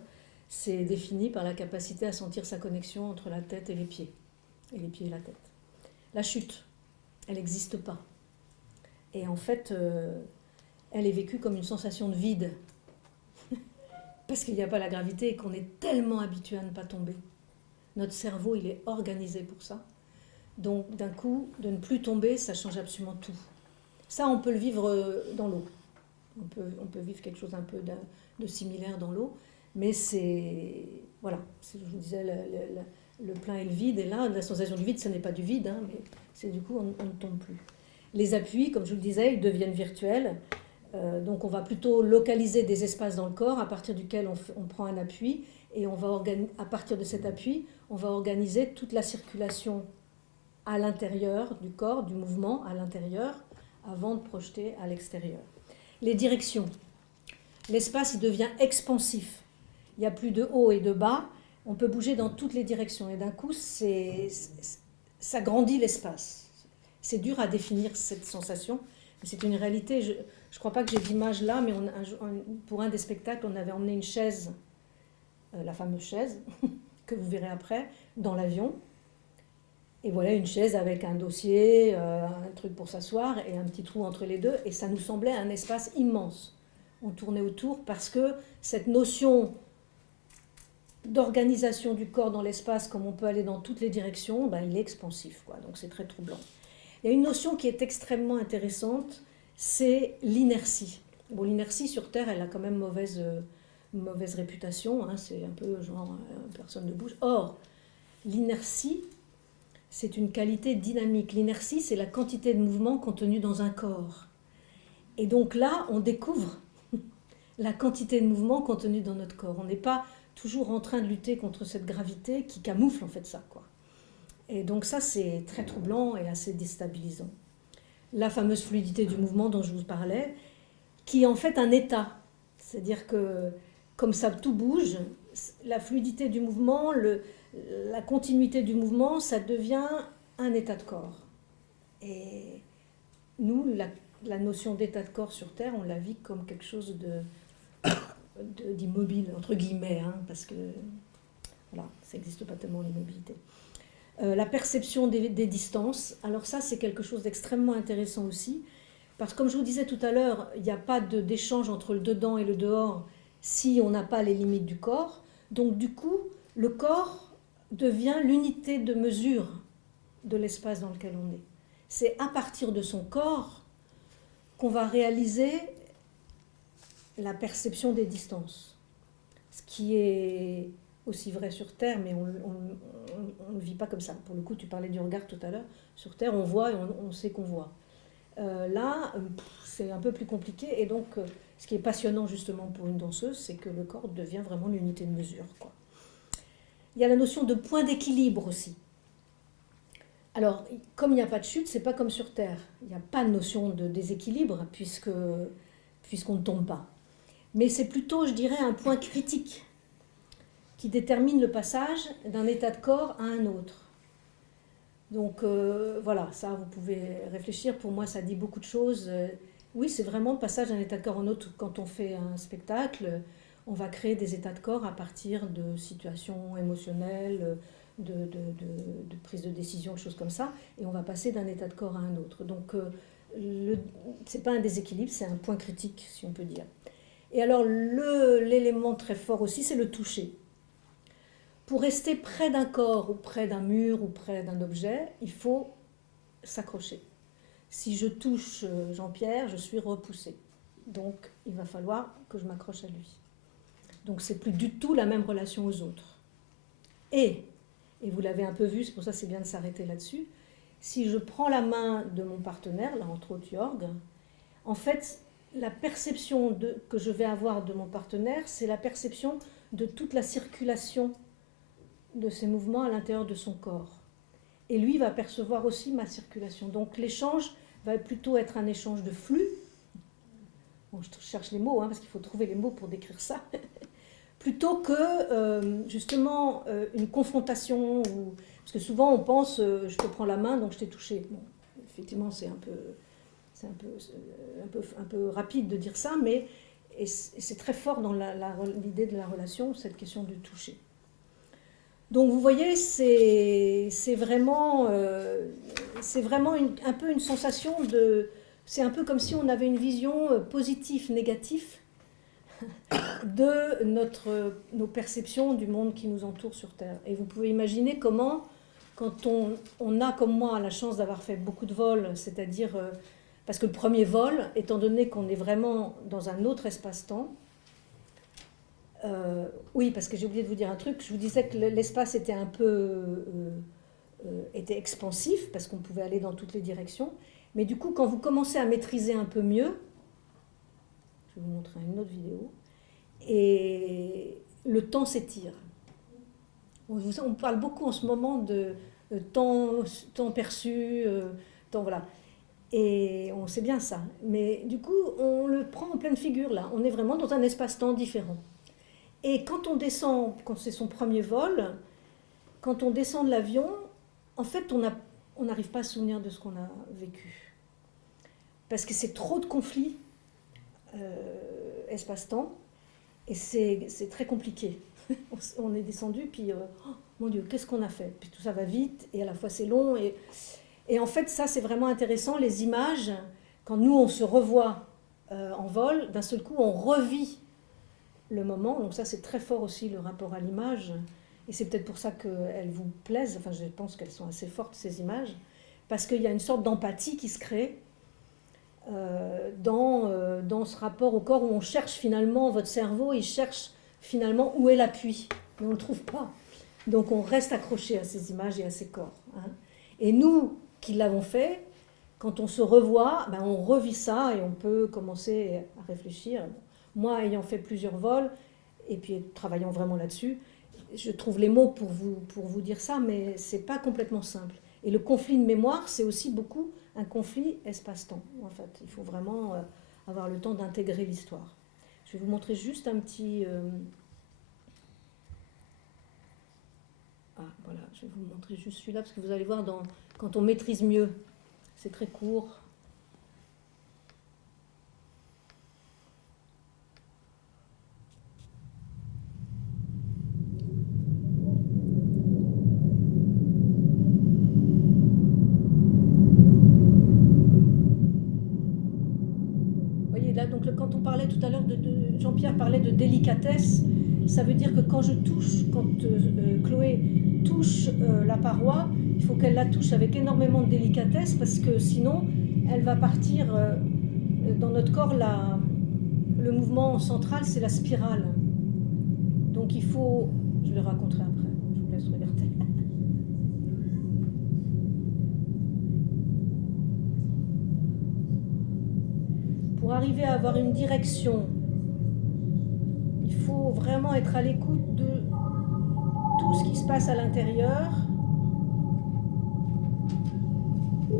C'est défini par la capacité à sentir sa connexion entre la tête et les pieds et la tête. La chute, elle n'existe pas. Et en fait, elle est vécue comme une sensation de vide, parce qu'il n'y a pas la gravité et qu'on est tellement habitué à ne pas tomber. Notre cerveau, il est organisé pour ça. Donc, d'un coup, de ne plus tomber, ça change absolument tout. Ça, on peut le vivre dans l'eau. On peut vivre quelque chose un peu de similaire dans l'eau, mais c'est... Voilà, je vous disais, le plein et le vide, et là, la sensation du vide, ce n'est pas du vide, hein, mais c'est du coup, on ne tombe plus. Les appuis, comme je vous le disais, ils deviennent virtuels. Donc on va plutôt localiser des espaces dans le corps à partir duquel on prend un appui, et à partir de cet appui, on va organiser toute la circulation à l'intérieur du corps, du mouvement à l'intérieur, avant de projeter à l'extérieur. Les directions. L'espace, il devient expansif. Il n'y a plus de haut et de bas. On peut bouger dans toutes les directions. Et d'un coup, ça grandit l'espace. C'est dur à définir cette sensation, mais c'est une réalité. Je ne crois pas que j'ai d'image là, mais pour un des spectacles, on avait emmené une chaise, la fameuse chaise, que vous verrez après, dans l'avion. Et voilà, une chaise avec un dossier, un truc pour s'asseoir et un petit trou entre les deux. Et ça nous semblait un espace immense. On tournait autour parce que cette notion d'organisation du corps dans l'espace, comme on peut aller dans toutes les directions, ben, il est expansif, quoi. Donc c'est très troublant. Il y a une notion qui est extrêmement intéressante, c'est l'inertie. Bon, l'inertie sur Terre, elle a quand même mauvaise réputation, hein, c'est un peu genre personne ne bouge. Or, l'inertie, c'est une qualité dynamique. L'inertie, c'est la quantité de mouvement contenue dans un corps. Et donc là, on découvre la quantité de mouvement contenue dans notre corps. On n'est pas toujours en train de lutter contre cette gravité qui camoufle en fait ça, quoi. Et donc ça, c'est très troublant et assez déstabilisant. La fameuse fluidité du mouvement dont je vous parlais, qui est en fait un état. C'est-à-dire que comme ça tout bouge, la fluidité du mouvement, la continuité du mouvement, ça devient un état de corps. Et nous, la notion d'état de corps sur Terre, on la vit comme quelque chose d'immobile, entre guillemets, hein, parce que voilà, ça n'existe pas tellement l'immobilité. La perception des distances, alors ça c'est quelque chose d'extrêmement intéressant aussi, parce que comme je vous disais tout à l'heure, il n'y a pas d'échange entre le dedans et le dehors si on n'a pas les limites du corps. Donc du coup, le corps devient l'unité de mesure de l'espace dans lequel on est. C'est à partir de son corps qu'on va réaliser la perception des distances. Ce qui est aussi vrai sur Terre, mais on ne vit pas comme ça. Pour le coup, tu parlais du regard tout à l'heure. Sur Terre, on voit et on sait qu'on voit. Là, c'est un peu plus compliqué. Et donc, ce qui est passionnant justement pour une danseuse, c'est que le corps devient vraiment l'unité de mesure, quoi. Il y a la notion de point d'équilibre aussi. Alors, comme il n'y a pas de chute, c'est pas comme sur Terre. Il n'y a pas de notion de déséquilibre puisqu'on ne tombe pas. Mais c'est plutôt, je dirais, un point critique qui détermine le passage d'un état de corps à un autre. Donc voilà, ça vous pouvez réfléchir. Pour moi, ça dit beaucoup de choses. Oui, c'est vraiment le passage d'un état de corps à un autre. Quand on fait un spectacle, on va créer des états de corps à partir de situations émotionnelles, de prise de décision, de choses comme ça, et on va passer d'un état de corps à un autre. Donc c'est pas un déséquilibre, c'est un point critique, si on peut dire. Et alors l'élément très fort aussi, c'est le toucher. Pour rester près d'un corps ou près d'un mur ou près d'un objet, il faut s'accrocher. Si je touche Jean-Pierre, je suis repoussée. Donc il va falloir que je m'accroche à lui. Donc c'est plus du tout la même relation aux autres. Et vous l'avez un peu vu, c'est pour ça que c'est bien de s'arrêter là-dessus, si je prends la main de mon partenaire, là entre autres Jörg, en fait, la perception que je vais avoir de mon partenaire, c'est la perception de toute la circulation de ses mouvements à l'intérieur de son corps. Et lui va percevoir aussi ma circulation. Donc l'échange va plutôt être un échange de flux. Bon, je cherche les mots, parce qu'il faut trouver les mots pour décrire ça. Plutôt que justement une confrontation. Parce que souvent on pense, je te prends la main, donc je t'ai touché. Bon, effectivement, c'est un peu rapide de dire ça, mais c'est très fort dans l'idée de la relation, cette question du toucher. Donc vous voyez, c'est vraiment un peu une sensation de... C'est un peu comme si on avait une vision positive, négative de nos perceptions du monde qui nous entoure sur Terre. Et vous pouvez imaginer comment, quand on a comme moi la chance d'avoir fait beaucoup de vols, c'est-à-dire... parce que le premier vol, étant donné qu'on est vraiment dans un autre espace-temps, oui, parce que j'ai oublié de vous dire un truc, je vous disais que l'espace était un peu était expansif, parce qu'on pouvait aller dans toutes les directions, mais du coup, quand vous commencez à maîtriser un peu mieux, je vais vous montrer une autre vidéo, et le temps s'étire. On parle beaucoup en ce moment de temps perçu, temps, voilà. Et on sait bien ça. Mais du coup, on le prend en pleine figure, là. On est vraiment dans un espace-temps différent. Et quand on descend, quand c'est son premier vol, quand on descend de l'avion, en fait, on n'arrive pas à se souvenir de ce qu'on a vécu. Parce que c'est trop de conflits espace-temps, et c'est très compliqué. On est descendu, puis, oh, mon Dieu, qu'est-ce qu'on a fait? Puis tout ça va vite, et à la fois c'est long, et en fait, ça, c'est vraiment intéressant, les images, quand nous, on se revoit en vol, d'un seul coup, on revit le moment. Donc ça, c'est très fort aussi, le rapport à l'image. Et c'est peut-être pour ça qu'elles vous plaisent. Enfin, je pense qu'elles sont assez fortes, ces images. Parce qu'il y a une sorte d'empathie qui se crée dans ce rapport au corps où on cherche finalement, votre cerveau, il cherche finalement où est l'appui. Mais on ne le trouve pas. Donc on reste accroché à ces images et à ces corps. Et nous, qui l'avons fait, quand on se revoit, on revit ça et on peut commencer à réfléchir. Moi, ayant fait plusieurs vols, et puis travaillant vraiment là-dessus, je trouve les mots pour vous dire ça, mais ce n'est pas complètement simple. Et le conflit de mémoire, c'est aussi beaucoup un conflit espace-temps. En fait, il faut vraiment avoir le temps d'intégrer l'histoire. Je vais vous montrer juste un petit... voilà, je vais vous montrer juste celui-là, parce que vous allez voir, quand on maîtrise mieux, c'est très court. Donc quand on parlait tout à l'heure, Jean-Pierre parlait de délicatesse, ça veut dire que quand Chloé touche la paroi, il faut qu'elle la touche avec énormément de délicatesse, parce que sinon, elle va partir dans notre corps, le mouvement central, c'est la spirale. Donc il faut... Je le raconterai après, je vous laisse regarder. Pour arriver à avoir une direction, il faut vraiment être à l'écoute de tout ce qui se passe à l'intérieur. Tu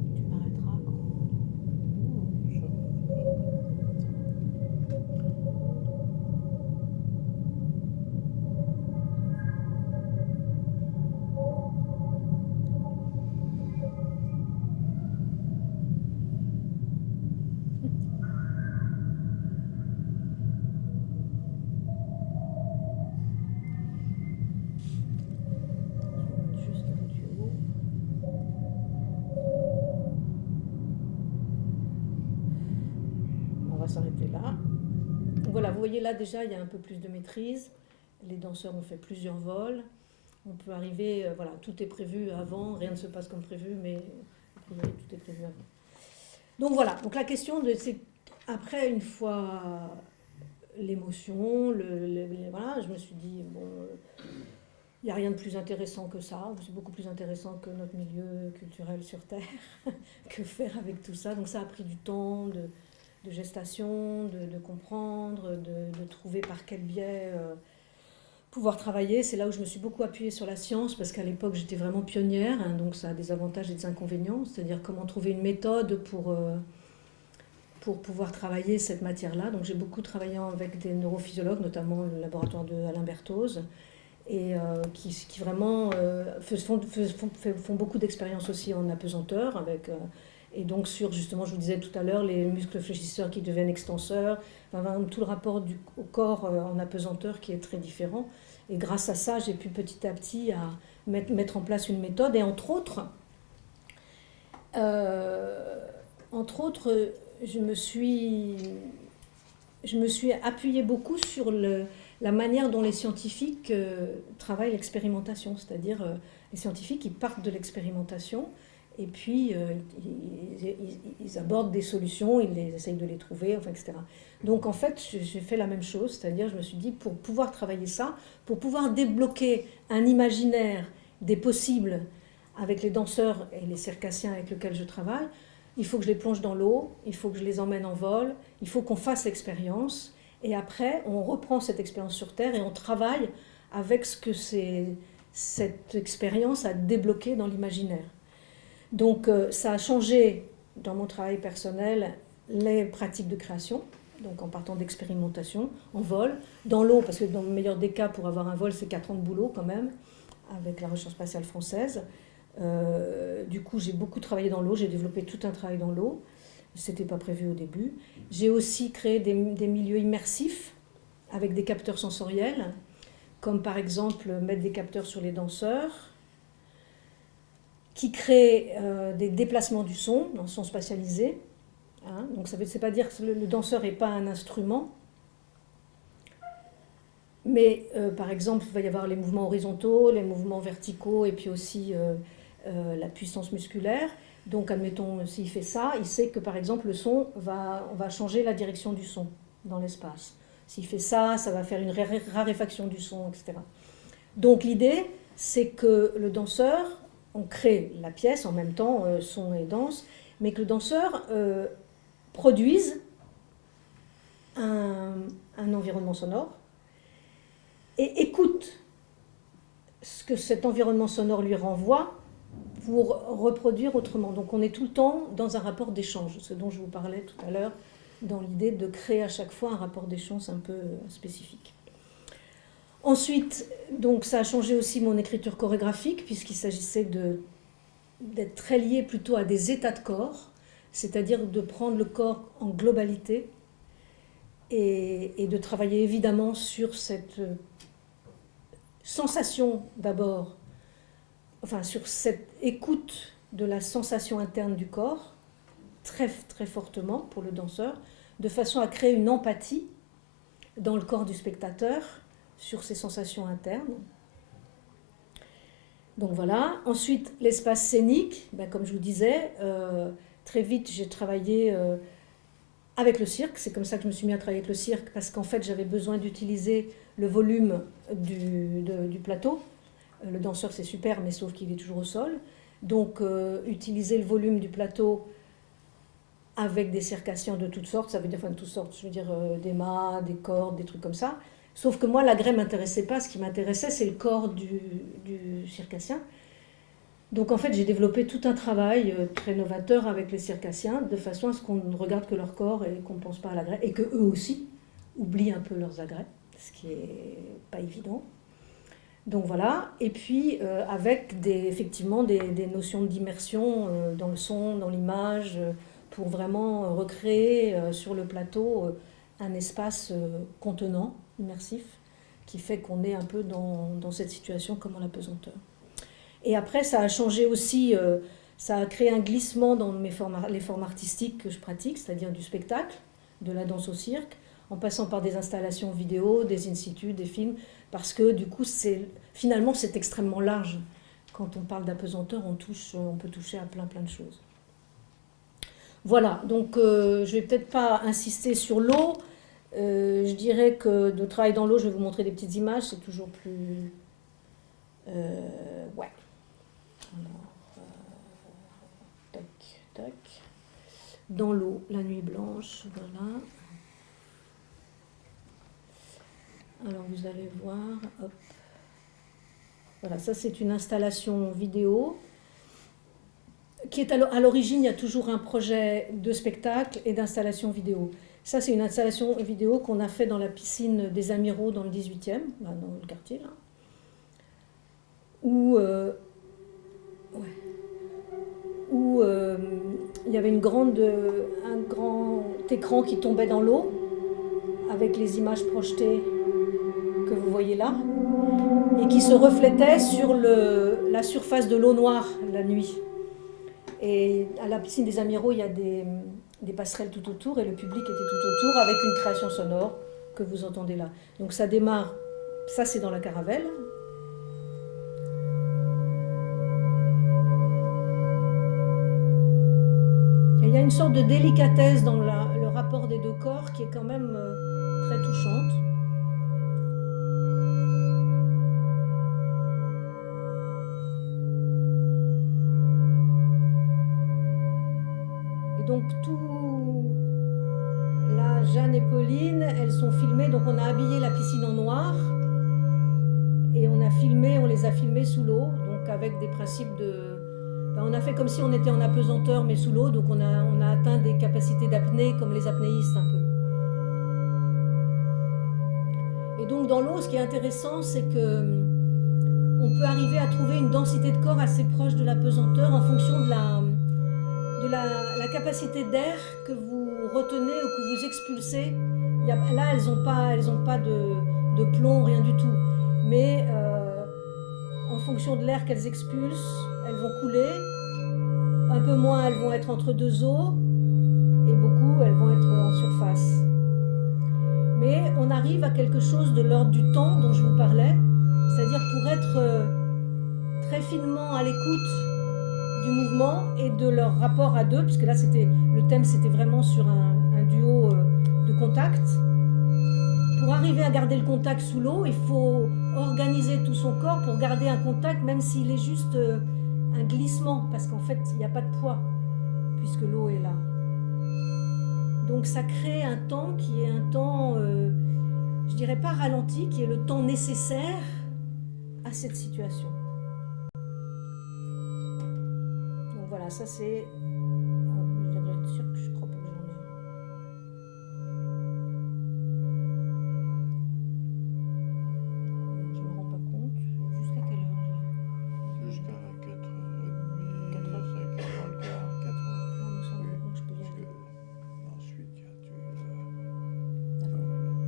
m'arrêteras quand... S'arrêter là. Donc voilà, vous voyez là déjà, il y a un peu plus de maîtrise. Les danseurs ont fait plusieurs vols. On peut arriver, voilà, tout est prévu avant, rien ne se passe comme prévu, mais a priori, tout est prévu avant. Donc voilà, donc la question, c'est après, une fois l'émotion, voilà, je me suis dit, bon, il n'y a rien de plus intéressant que ça, c'est beaucoup plus intéressant que notre milieu culturel sur Terre, que faire avec tout ça. Donc ça a pris du temps de gestation, de comprendre, de trouver par quel biais pouvoir travailler. C'est là où je me suis beaucoup appuyée sur la science, parce qu'à l'époque j'étais vraiment pionnière, hein, donc ça a des avantages et des inconvénients, c'est-à-dire comment trouver une méthode pour pouvoir travailler cette matière-là. Donc j'ai beaucoup travaillé avec des neurophysiologues, notamment le laboratoire de Alain Berthoz, et qui vraiment font beaucoup d'expériences aussi en apesanteur, et donc sur, justement, je vous disais tout à l'heure, les muscles fléchisseurs qui deviennent extenseurs, enfin, tout le rapport au corps en apesanteur qui est très différent. Et grâce à ça, j'ai pu petit à petit mettre en place une méthode, et entre autres, je me suis appuyée beaucoup sur la manière dont les scientifiques travaillent l'expérimentation, c'est-à-dire les scientifiques qui partent de l'expérimentation et puis ils abordent des solutions, ils essayent de les trouver, enfin, etc. Donc en fait, j'ai fait la même chose, c'est-à-dire je me suis dit, pour pouvoir travailler ça, pour pouvoir débloquer un imaginaire des possibles avec les danseurs et les circassiens avec lesquels je travaille, il faut que je les plonge dans l'eau, il faut que je les emmène en vol, il faut qu'on fasse l'expérience, et après on reprend cette expérience sur Terre et on travaille avec ce que cette expérience a débloqué dans l'imaginaire. Donc ça a changé dans mon travail personnel les pratiques de création, donc en partant d'expérimentation, en vol, dans l'eau, parce que dans le meilleur des cas, pour avoir un vol, c'est 4 ans de boulot quand même, avec la recherche spatiale française. Du coup, j'ai beaucoup travaillé dans l'eau, j'ai développé tout un travail dans l'eau. C'était pas prévu au début. J'ai aussi créé des milieux immersifs avec des capteurs sensoriels, comme par exemple mettre des capteurs sur les danseurs, qui créent des déplacements du son, dans le son spatialisé. Hein, donc ça ne veut pas dire que le danseur n'est pas un instrument, mais par exemple, il va y avoir les mouvements horizontaux, les mouvements verticaux, et puis aussi la puissance musculaire. Donc, admettons, s'il fait ça, il sait que, par exemple, le son, on va changer la direction du son dans l'espace. S'il fait ça, ça va faire une raréfaction du son, etc. Donc, l'idée, c'est que le danseur, on crée la pièce en même temps, son et danse, mais que le danseur produise un environnement sonore et écoute ce que cet environnement sonore lui renvoie pour reproduire autrement. Donc on est tout le temps dans un rapport d'échange, ce dont je vous parlais tout à l'heure, dans l'idée de créer à chaque fois un rapport d'échange un peu spécifique. Ensuite, donc ça a changé aussi mon écriture chorégraphique, puisqu'il s'agissait d'être très lié plutôt à des états de corps, c'est-à-dire de prendre le corps en globalité et de travailler évidemment sur cette sensation d'abord, enfin sur cette écoute de la sensation interne du corps, très, très fortement pour le danseur, de façon à créer une empathie dans le corps du spectateur sur ces sensations internes. Donc voilà. Ensuite, l'espace scénique, comme je vous disais, très vite j'ai travaillé avec le cirque. C'est comme ça que je me suis mis à travailler avec le cirque, parce qu'en fait j'avais besoin d'utiliser le volume du plateau. Le danseur c'est super, mais sauf qu'il est toujours au sol. Donc utiliser le volume du plateau avec des circassiens de toutes sortes, ça veut dire, enfin de toutes sortes, je veux dire des mâts, des cordes, des trucs comme ça. Sauf que moi, la grève ne m'intéressait pas. Ce qui m'intéressait, c'est le corps du circassien. Donc en fait, j'ai développé tout un travail très novateur avec les circassiens, de façon à ce qu'on ne regarde que leur corps et qu'on ne pense pas à la grève, et qu'eux aussi oublient un peu leurs agrès, ce qui n'est pas évident. Donc voilà, et puis avec effectivement des notions d'immersion dans le son, dans l'image, pour vraiment recréer sur le plateau un espace contenant, immersif, qui fait qu'on est un peu dans cette situation comme en l'apesanteur. Et après, ça a changé aussi, ça a créé un glissement dans les formes artistiques que je pratique, c'est-à-dire du spectacle, de la danse au cirque, en passant par des installations vidéo, des in-situ, des films, parce que du coup, finalement, c'est extrêmement large. Quand on parle d'apesanteur, on peut toucher à plein de choses. Voilà, donc je ne vais peut-être pas insister sur l'eau. Je dirais que de travail dans l'eau, je vais vous montrer des petites images, c'est toujours plus... ouais. Alors, tac, tac. Dans l'eau, la nuit blanche, voilà. Alors vous allez voir, hop. Voilà, ça c'est une installation vidéo qui est à l'origine, il y a toujours un projet de spectacle et d'installation vidéo. Ça c'est une installation vidéo qu'on a fait dans la piscine des Amiraux dans le 18e, dans le quartier là, où il y avait un grand écran qui tombait dans l'eau avec les images projetées que vous voyez là et qui se reflétait sur la surface de l'eau noire la nuit. Et à la piscine des Amiraux, il y a des passerelles tout autour et le public était tout autour avec une création sonore que vous entendez là. Donc ça démarre, ça c'est dans la Caravelle. Et il y a une sorte de délicatesse dans le rapport des deux corps qui est quand même très touchante. Et donc là, Jeanne et Pauline, elles sont filmées, donc on a habillé la piscine en noir et on les a filmées sous l'eau, donc avec des principes de... on a fait comme si on était en apesanteur mais sous l'eau, donc on a atteint des capacités d'apnée comme les apnéistes un peu. Et donc dans l'eau, ce qui est intéressant, c'est que on peut arriver à trouver une densité de corps assez proche de l'apesanteur en fonction de la capacité d'air que vous retenez ou que vous expulsez. Là, elles n'ont pas de plomb, rien du tout. Mais en fonction de l'air qu'elles expulsent, elles vont couler. Un peu moins, elles vont être entre deux eaux. Et beaucoup, elles vont être en surface. Mais on arrive à quelque chose de l'ordre du temps dont je vous parlais. C'est-à-dire pour être très finement à l'écoute du mouvement et de leur rapport à deux, puisque là le thème c'était vraiment sur un duo de contact. Pour arriver à garder le contact sous l'eau, il faut organiser tout son corps pour garder un contact, même s'il est juste un glissement, parce qu'en fait il n'y a pas de poids, puisque l'eau est là. Donc ça crée un temps qui est un temps, je dirais pas ralenti, qui est le temps nécessaire à cette situation. Donc voilà, ça c'est... Je dois être sûre que je crois pas que j'en ai. Je me rends pas compte. Jusqu'à quelle heure j'ai... Jusqu'à 4h30, 4h, 5h dans le quart, 4h. Non, mais ça, oui, je peux y aller. Ensuite,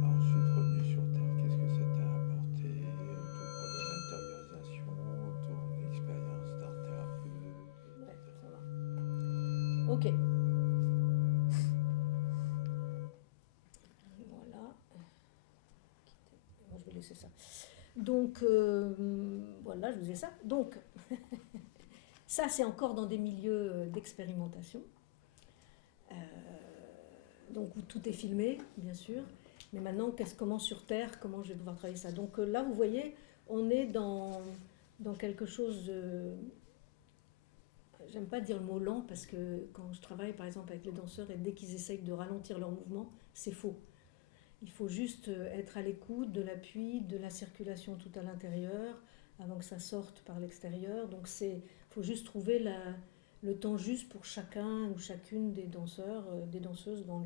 ensuite, revenu sur Terre, qu'est-ce que ça t'a apporté? Ton problème d'intériorisation, ton expérience d'art thérapeute, Ouais, etc. ça va. Ok. Voilà. Moi, je vais laisser ça. Donc, voilà, je vous ai ça. Donc, ça, c'est encore dans des milieux d'expérimentation. Donc, où tout est filmé, bien sûr. Mais maintenant, comment sur Terre, comment je vais pouvoir travailler ça? Donc là, vous voyez, on est dans quelque chose de... J'aime pas dire le mot lent, parce que quand je travaille, par exemple, avec les danseurs, et dès qu'ils essayent de ralentir leur mouvement, c'est faux. Il faut juste être à l'écoute de l'appui, de la circulation tout à l'intérieur, avant que ça sorte par l'extérieur. Donc il faut juste trouver le temps juste pour chacun ou chacune des danseurs, des danseuses dans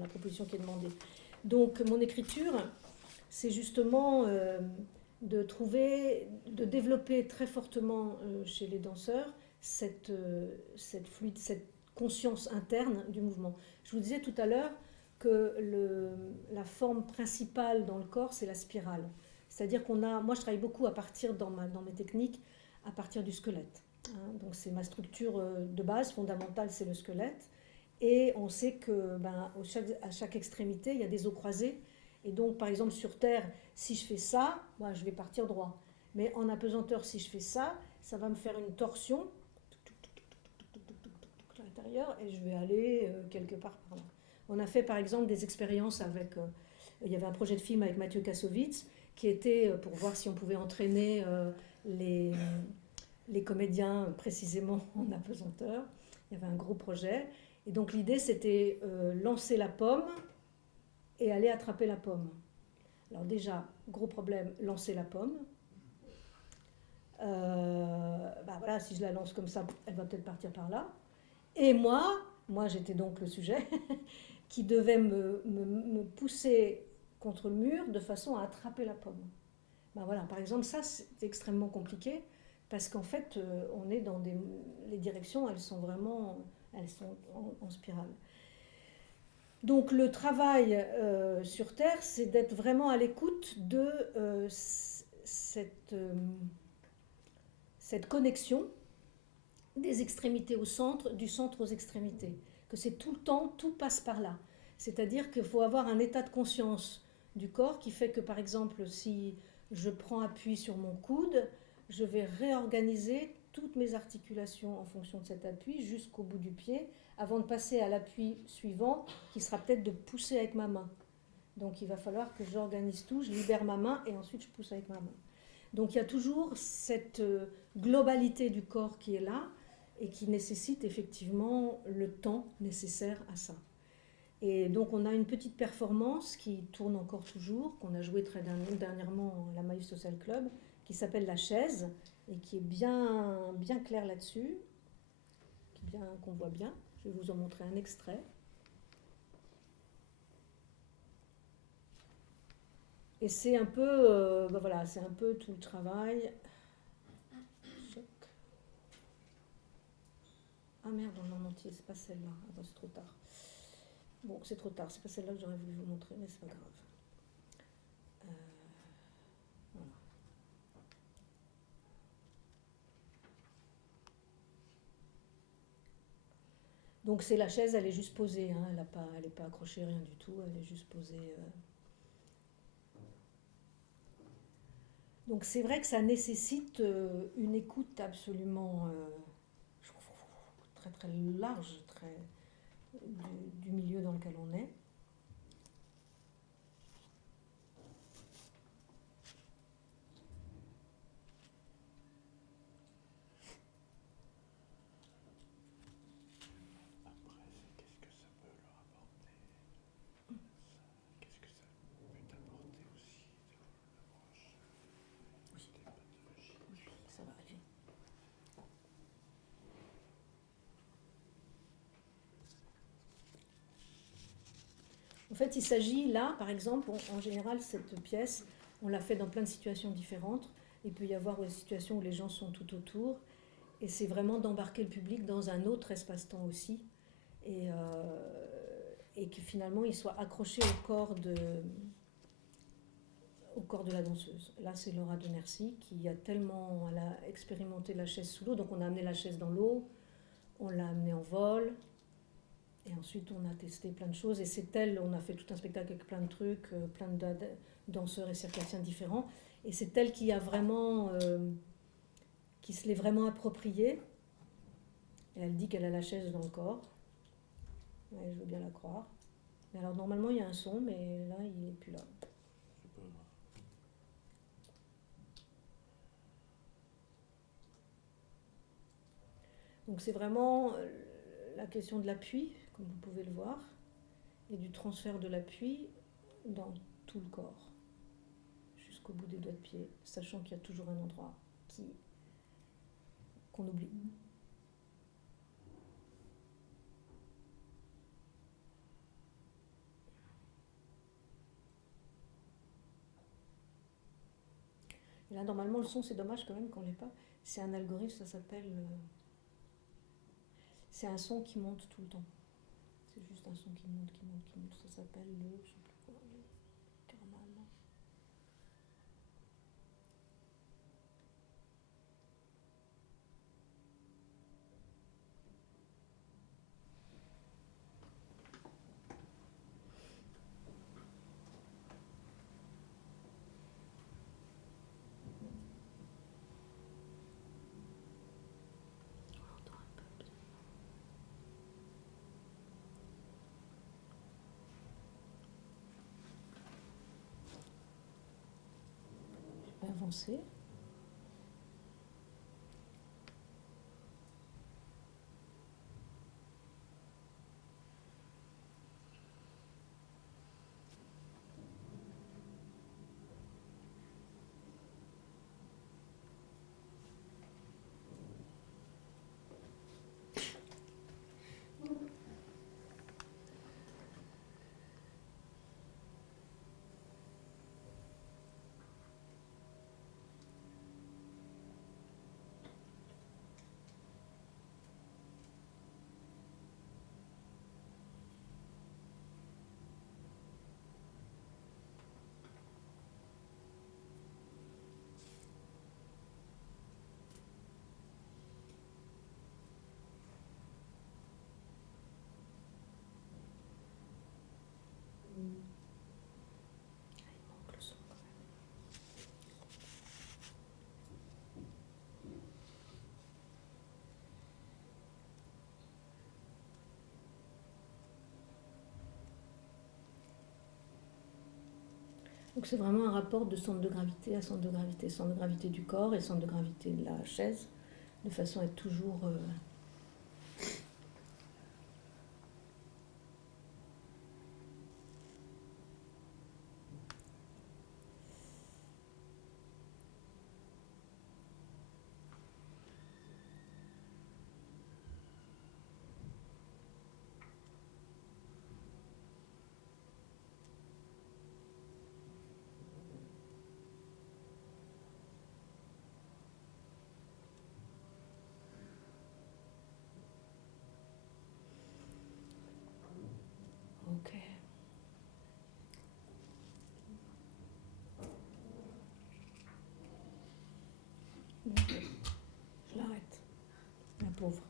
la proposition qui est demandée. Donc mon écriture, c'est justement de développer très fortement chez les danseurs cette conscience interne du mouvement. Je vous disais tout à l'heure que la forme principale dans le corps, c'est la spirale. C'est-à-dire moi je travaille beaucoup à partir, dans mes techniques, à partir du squelette. Donc c'est ma structure de base, fondamentale, c'est le squelette. Et on sait que à chaque extrémité, il y a des os croisés. Et donc, par exemple, sur Terre, si je fais ça, je vais partir droit. Mais en apesanteur, si je fais ça, ça va me faire une torsion l'intérieur et je vais aller quelque part par là. On a fait par exemple des expériences avec... il y avait un projet de film avec Mathieu Kassovitz qui était pour voir si on pouvait entraîner les comédiens précisément en apesanteur. Il y avait un gros projet. Et donc l'idée c'était lancer la pomme et aller attraper la pomme. Alors déjà, gros problème, lancer la pomme. Voilà, si je la lance comme ça, elle va peut-être partir par là. Et moi j'étais donc le sujet qui devait me pousser contre le mur de façon à attraper la pomme. Voilà, par exemple, ça c'est extrêmement compliqué parce qu'en fait, on est dans les directions, elles sont en spirale. Donc le travail sur Terre, c'est d'être vraiment à l'écoute de cette connexion des extrémités au centre, du centre aux extrémités. Que c'est tout le temps, tout passe par là. C'est-à-dire qu'il faut avoir un état de conscience du corps qui fait que, par exemple, si je prends appui sur mon coude, je vais réorganiser toutes mes articulations en fonction de cet appui jusqu'au bout du pied, avant de passer à l'appui suivant, qui sera peut-être de pousser avec ma main. Donc il va falloir que j'organise tout, je libère ma main et ensuite je pousse avec ma main. Donc il y a toujours cette globalité du corps qui est là et qui nécessite effectivement le temps nécessaire à ça. Et donc on a une petite performance qui tourne encore toujours, qu'on a joué très dernièrement à la Maïf Social Club, qui s'appelle La Chaise, et qui est bien, bien claire là-dessus, qu'on voit bien. Je vais vous en montrer un extrait. Et c'est un peu, c'est un peu tout le travail. Ah merde, on en entier, c'est pas celle-là. Attends, c'est trop tard. Bon, c'est trop tard, c'est pas celle-là que j'aurais voulu vous montrer, mais c'est pas grave. Voilà. Donc c'est la chaise, elle est juste posée, hein, elle n'est pas accrochée, rien du tout, elle est juste posée. Donc c'est vrai que ça nécessite une écoute absolument très très large, du milieu dans lequel on est. Ça va arriver. En fait, il s'agit là, par exemple, en général, cette pièce, on l'a fait dans plein de situations différentes. Il peut y avoir des situations où les gens sont tout autour. Et c'est vraiment d'embarquer le public dans un autre espace-temps aussi. Et que finalement, il soit accroché au corps de la danseuse. Là, c'est Laura de Nercy qui elle a expérimenté la chaise sous l'eau. Donc, on a amené la chaise dans l'eau, on l'a amenée en vol. Et ensuite, on a testé plein de choses. Et c'est on a fait tout un spectacle avec plein de trucs, plein de danseurs et circassiens différents. Et c'est elle qui a vraiment, qui se l'est vraiment appropriée. Et elle dit qu'elle a la chaise dans le corps. Ouais, je veux bien la croire. Mais alors, normalement, il y a un son, mais là, il n'est plus là. C'est pas grave. Donc, c'est vraiment la question de l'appui, comme vous pouvez le voir, et du transfert de l'appui dans tout le corps, jusqu'au bout des doigts de pied, sachant qu'il y a toujours un endroit qu'on oublie. Et là, normalement, le son, c'est dommage quand même qu'on l'ait pas. C'est un algorithme, ça s'appelle... c'est un son qui monte tout le temps. C'est juste un son qui monte. Ça s'appelle je sais plus quoi, le Karman. avancer. Donc c'est vraiment un rapport de centre de gravité à centre de gravité du corps et centre de gravité de la chaise, de façon à être toujours... Ok. Ok. Je l'arrête. La pauvre.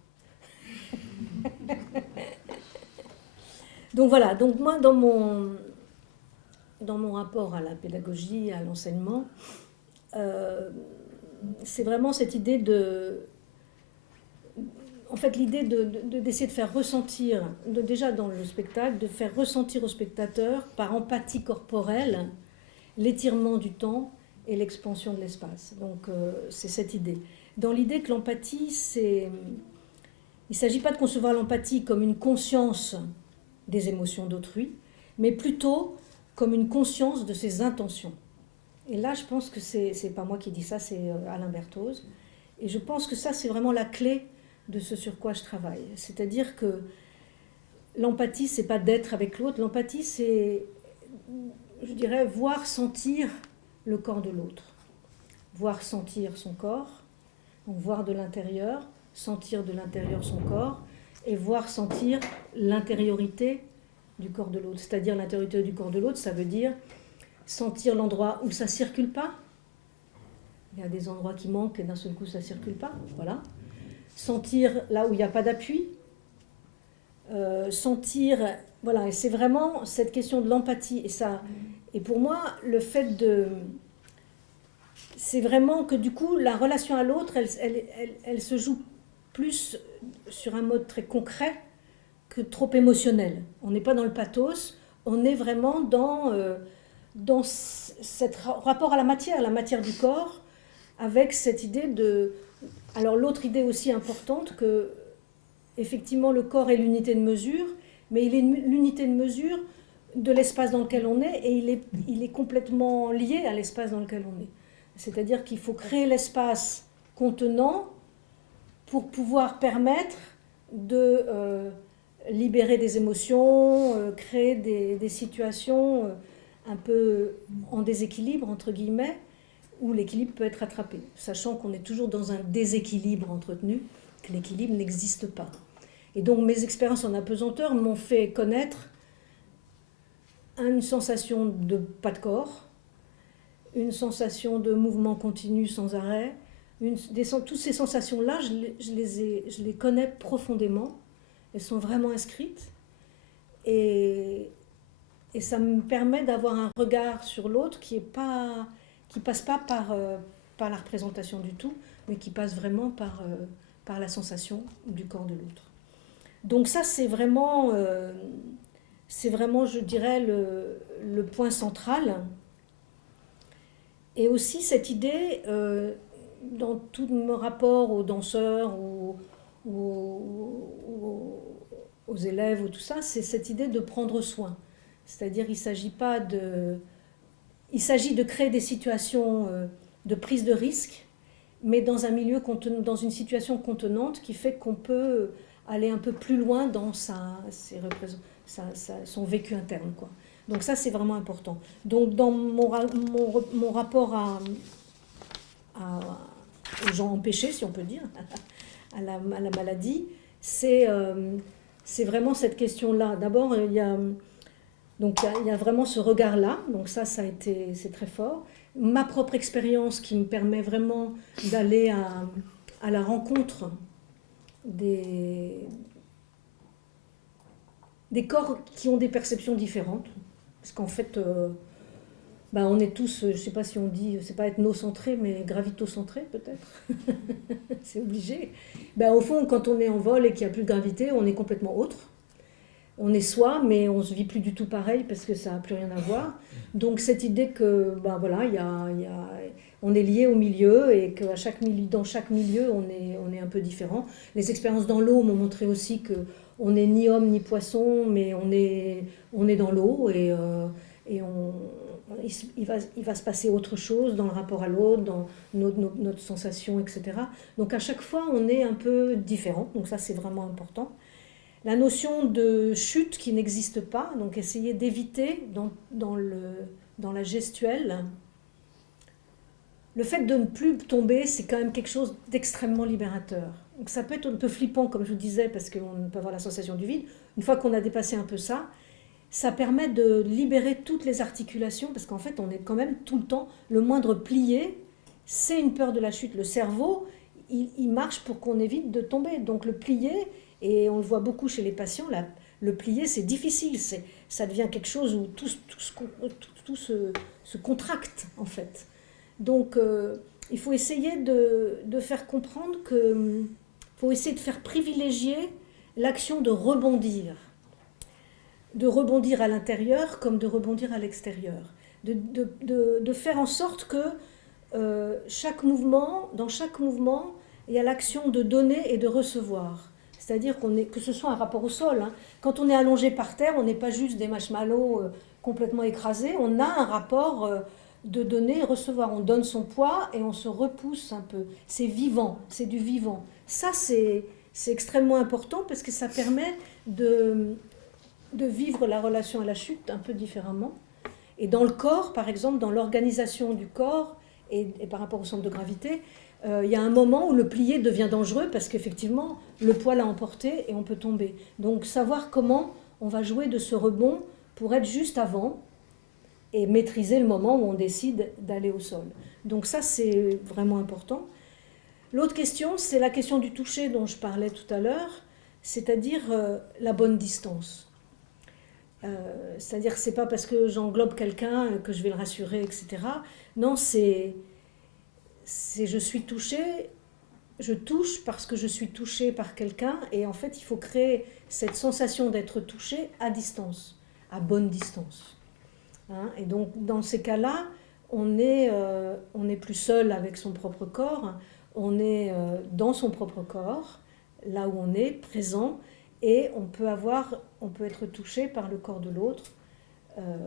Donc voilà, donc moi dans mon rapport à la pédagogie, à l'enseignement, c'est vraiment cette idée en fait l'idée d'essayer de faire ressentir, déjà dans le spectacle, de faire ressentir au spectateur par empathie corporelle l'étirement du temps et l'expansion de l'espace. Donc c'est cette idée. Dans l'idée que l'empathie, il ne s'agit pas de concevoir l'empathie comme une conscience des émotions d'autrui, mais plutôt comme une conscience de ses intentions. Et là, je pense que c'est pas moi qui dis ça, c'est Alain Berthoz. Et je pense que ça, c'est vraiment la clé de ce sur quoi je travaille. C'est-à-dire que l'empathie, c'est pas d'être avec l'autre. L'empathie, c'est, je dirais, voir sentir le corps de l'autre. Voir sentir son corps, donc voir de l'intérieur, sentir de l'intérieur son corps, et voir sentir l'intériorité du corps de l'autre. C'est-à-dire l'intériorité du corps de l'autre, ça veut dire sentir l'endroit où ça ne circule pas. Il y a des endroits qui manquent et d'un seul coup ça ne circule pas. Voilà. Sentir là où il n'y a pas d'appui. Sentir, voilà, et c'est vraiment cette question de l'empathie. Et pour moi, le fait de... C'est vraiment que du coup, la relation à l'autre, elle se joue plus sur un mode très concret que trop émotionnel. On n'est pas dans le pathos, on est vraiment dans ce rapport à la matière du corps, avec cette idée de... Alors l'autre idée aussi importante, que effectivement le corps est l'unité de mesure, mais il est l'unité de mesure de l'espace dans lequel on est, et il est complètement lié à l'espace dans lequel on est. C'est-à-dire qu'il faut créer l'espace contenant pour pouvoir permettre de libérer des émotions, créer des situations un peu en déséquilibre, entre guillemets, où l'équilibre peut être attrapé, sachant qu'on est toujours dans un déséquilibre entretenu, que l'équilibre n'existe pas. Et donc mes expériences en apesanteur m'ont fait connaître une sensation de pas de corps, une sensation de mouvement continu sans arrêt. Toutes ces sensations-là, je les connais profondément. Elles sont vraiment inscrites. Et ça me permet d'avoir un regard sur l'autre qui passe pas par la représentation du tout, mais qui passe vraiment par la sensation du corps de l'autre. Donc ça, c'est vraiment, je dirais, le point central. Et aussi cette idée, dans tout mon rapport aux danseurs, aux élèves, ou tout ça, c'est cette idée de prendre soin. C'est-à-dire, il s'agit de créer des situations de prise de risque, mais dans un milieu dans une situation contenante qui fait qu'on peut aller un peu plus loin dans son vécu interne, quoi. Donc ça, c'est vraiment important. Donc dans mon rapport aux gens empêchés, si on peut dire, à la maladie, c'est vraiment cette question-là. D'abord, il y a vraiment ce regard-là, donc c'est très fort. Ma propre expérience qui me permet vraiment d'aller à la rencontre des corps qui ont des perceptions différentes. Parce qu'en fait, on est tous, je ne sais pas si on dit, c'est pas ethnocentré, mais gravitocentré peut-être. C'est obligé. Au fond, quand on est en vol et qu'il n'y a plus de gravité, on est complètement autre. On est soi, mais on ne se vit plus du tout pareil parce que ça n'a plus rien à voir. Donc cette idée que, on est lié au milieu et que dans chaque milieu, on est un peu différent. Les expériences dans l'eau m'ont montré aussi qu'on n'est ni homme ni poisson, mais on est dans l'eau et il va se passer autre chose dans le rapport à l'autre, dans notre sensation, etc. Donc à chaque fois, on est un peu différent. Donc ça, c'est vraiment important. La notion de chute qui n'existe pas, donc essayer d'éviter dans la gestuelle. Le fait de ne plus tomber, c'est quand même quelque chose d'extrêmement libérateur. Donc ça peut être un peu flippant, comme je vous disais, parce qu'on peut avoir la sensation du vide. Une fois qu'on a dépassé un peu ça, ça permet de libérer toutes les articulations, parce qu'en fait, on est quand même tout le temps, le moindre plié, c'est une peur de la chute. Le cerveau, il marche pour qu'on évite de tomber. Donc le plié, et on le voit beaucoup chez les patients, le plié, c'est difficile. Ça devient quelque chose où tout se contracte, en fait. Donc, il faut essayer de faire comprendre il faut essayer de faire privilégier l'action de rebondir. De rebondir à l'intérieur comme de rebondir à l'extérieur. De faire en sorte que dans chaque mouvement, il y a l'action de donner et de recevoir. C'est-à-dire que ce soit un rapport au sol. Hein. Quand on est allongé par terre, on n'est pas juste des marshmallows complètement écrasés. On a un rapport de donner et recevoir. On donne son poids et on se repousse un peu. C'est vivant, c'est du vivant. Ça, c'est extrêmement important parce que ça permet de vivre la relation à la chute un peu différemment. Et dans le corps, par exemple, dans l'organisation du corps et par rapport au centre de gravité, il y a un moment où le plié devient dangereux parce qu'effectivement, le poids l'a emporté et on peut tomber. Donc, savoir comment on va jouer de ce rebond pour être juste avant et maîtriser le moment où on décide d'aller au sol. Donc ça, c'est vraiment important. L'autre question, c'est la question du toucher dont je parlais tout à l'heure, c'est-à-dire la bonne distance. C'est-à-dire que ce n'est pas parce que j'englobe quelqu'un que je vais le rassurer, etc. Non, c'est je suis touchée, je touche parce que je suis touchée par quelqu'un, et en fait, il faut créer cette sensation d'être touchée à distance, à bonne distance. Hein, et donc, dans ces cas-là, on n'est plus seul avec son propre corps, on est dans son propre corps, là où on est, présent, et on peut être touché par le corps de l'autre.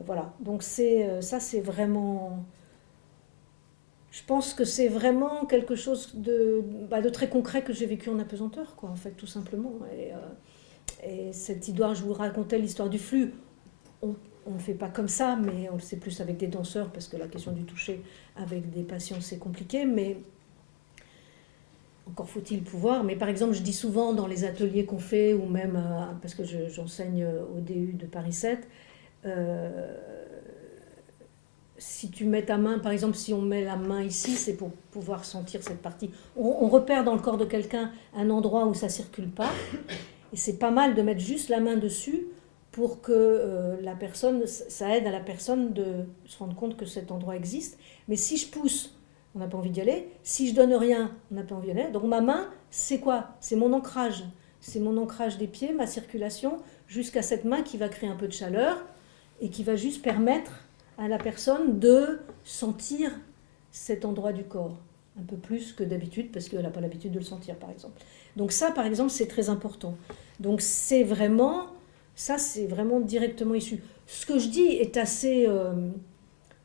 Voilà, donc ça c'est vraiment... Je pense que c'est vraiment quelque chose de très concret que j'ai vécu en apesanteur, quoi, en fait, tout simplement. Et cette histoire, je vous racontais l'histoire du flux. On ne le fait pas comme ça, mais on le sait plus avec des danseurs, parce que la question du toucher avec des patients, c'est compliqué, mais encore faut-il pouvoir. Mais par exemple, je dis souvent dans les ateliers qu'on fait, ou même, parce que j'enseigne au DU de Paris 7, si tu mets ta main, par exemple, si on met la main ici, c'est pour pouvoir sentir cette partie. On repère dans le corps de quelqu'un un endroit où ça ne circule pas, et c'est pas mal de mettre juste la main dessus pour que la personne, ça aide à la personne de se rendre compte que cet endroit existe. Mais si je pousse, on n'a pas envie d'y aller. Si je donne rien, on n'a pas envie d'y aller. Donc ma main, c'est quoi? C'est mon ancrage. C'est mon ancrage des pieds, ma circulation, jusqu'à cette main qui va créer un peu de chaleur et qui va juste permettre à la personne de sentir cet endroit du corps, un peu plus que d'habitude, parce qu'elle n'a pas l'habitude de le sentir, par exemple. Donc ça, par exemple, c'est très important. Donc c'est vraiment directement issu. Ce que je dis est assez...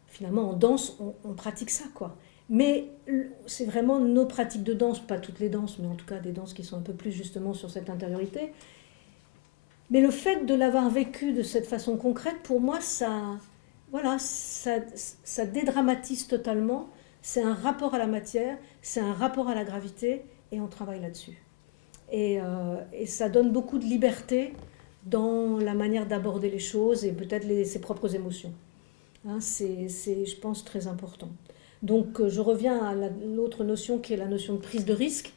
finalement, en danse, on pratique ça, quoi. Mais c'est vraiment nos pratiques de danse, pas toutes les danses, mais en tout cas des danses qui sont un peu plus justement sur cette intériorité. Mais le fait de l'avoir vécu de cette façon concrète, pour moi, ça dédramatise totalement. C'est un rapport à la matière, c'est un rapport à la gravité, et on travaille là-dessus. Et ça donne beaucoup de liberté dans la manière d'aborder les choses et peut-être ses propres émotions. Hein, c'est, je pense, très important. Donc je reviens à l'autre notion qui est la notion de prise de risque,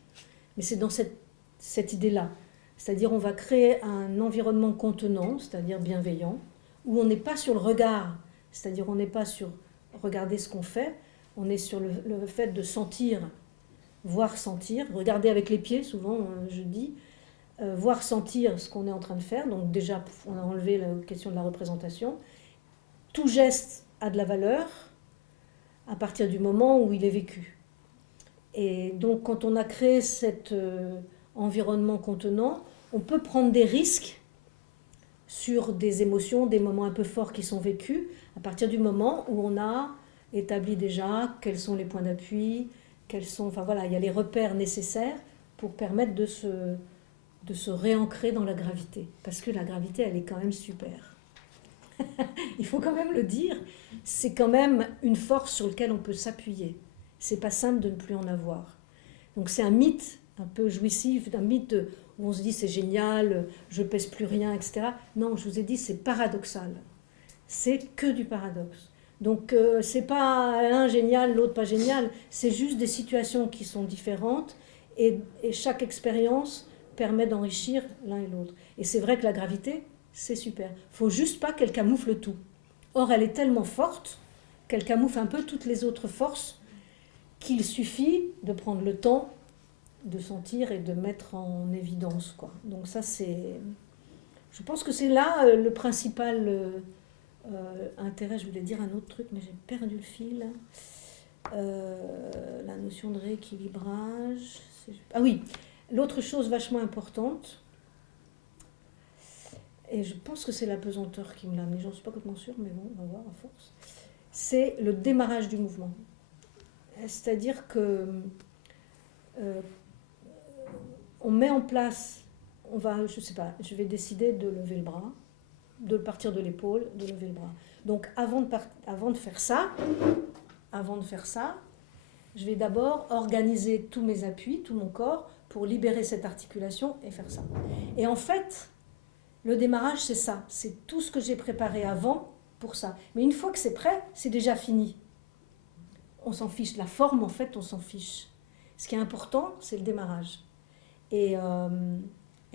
mais c'est dans cette idée-là. C'est-à-dire on va créer un environnement contenant, c'est-à-dire bienveillant, où on n'est pas sur le regard, c'est-à-dire on n'est pas sur regarder ce qu'on fait, on est sur le fait de sentir, voir sentir, regarder avec les pieds, souvent je dis, voir sentir ce qu'on est en train de faire. Donc déjà on a enlevé la question de la représentation. Tout geste a de la valeur à partir du moment où il est vécu. Et donc quand on a créé cet environnement contenant, on peut prendre des risques sur des émotions, des moments un peu forts qui sont vécus, à partir du moment où on a établi déjà quels sont les points d'appui, il y a les repères nécessaires pour permettre de se réancrer dans la gravité. Parce que la gravité, elle est quand même super. Il faut quand même le dire, c'est quand même une force sur laquelle on peut s'appuyer. C'est pas simple de ne plus en avoir. Donc c'est un mythe un peu jouissif, un mythe où on se dit c'est génial, je pèse plus rien, etc. Non, je vous ai dit c'est paradoxal. C'est que du paradoxe. Donc c'est pas l'un génial, l'autre pas génial, c'est juste des situations qui sont différentes et chaque expérience permet d'enrichir l'un et l'autre. Et c'est vrai que la gravité, c'est super. Faut juste pas qu'elle camoufle tout. Or, elle est tellement forte qu'elle camoufle un peu toutes les autres forces qu'il suffit de prendre le temps de sentir et de mettre en évidence, quoi. Donc ça, c'est... Je pense que c'est là le principal intérêt. Je voulais dire un autre truc, mais j'ai perdu le fil. La notion de rééquilibrage. Ah oui, l'autre chose vachement importante, et je pense que c'est la pesanteur qui me l'a amené, j'en suis pas complètement sûre, mais bon, on va voir à force, c'est le démarrage du mouvement. C'est-à-dire que on met en place, je vais décider de lever le bras, de partir de l'épaule, de lever le bras. Donc avant de faire ça, je vais d'abord organiser tous mes appuis, tout mon corps, pour libérer cette articulation et faire ça. Et en fait, le démarrage, c'est ça. C'est tout ce que j'ai préparé avant pour ça. Mais une fois que c'est prêt, c'est déjà fini. On s'en fiche. La forme, en fait, on s'en fiche. Ce qui est important, c'est le démarrage. Et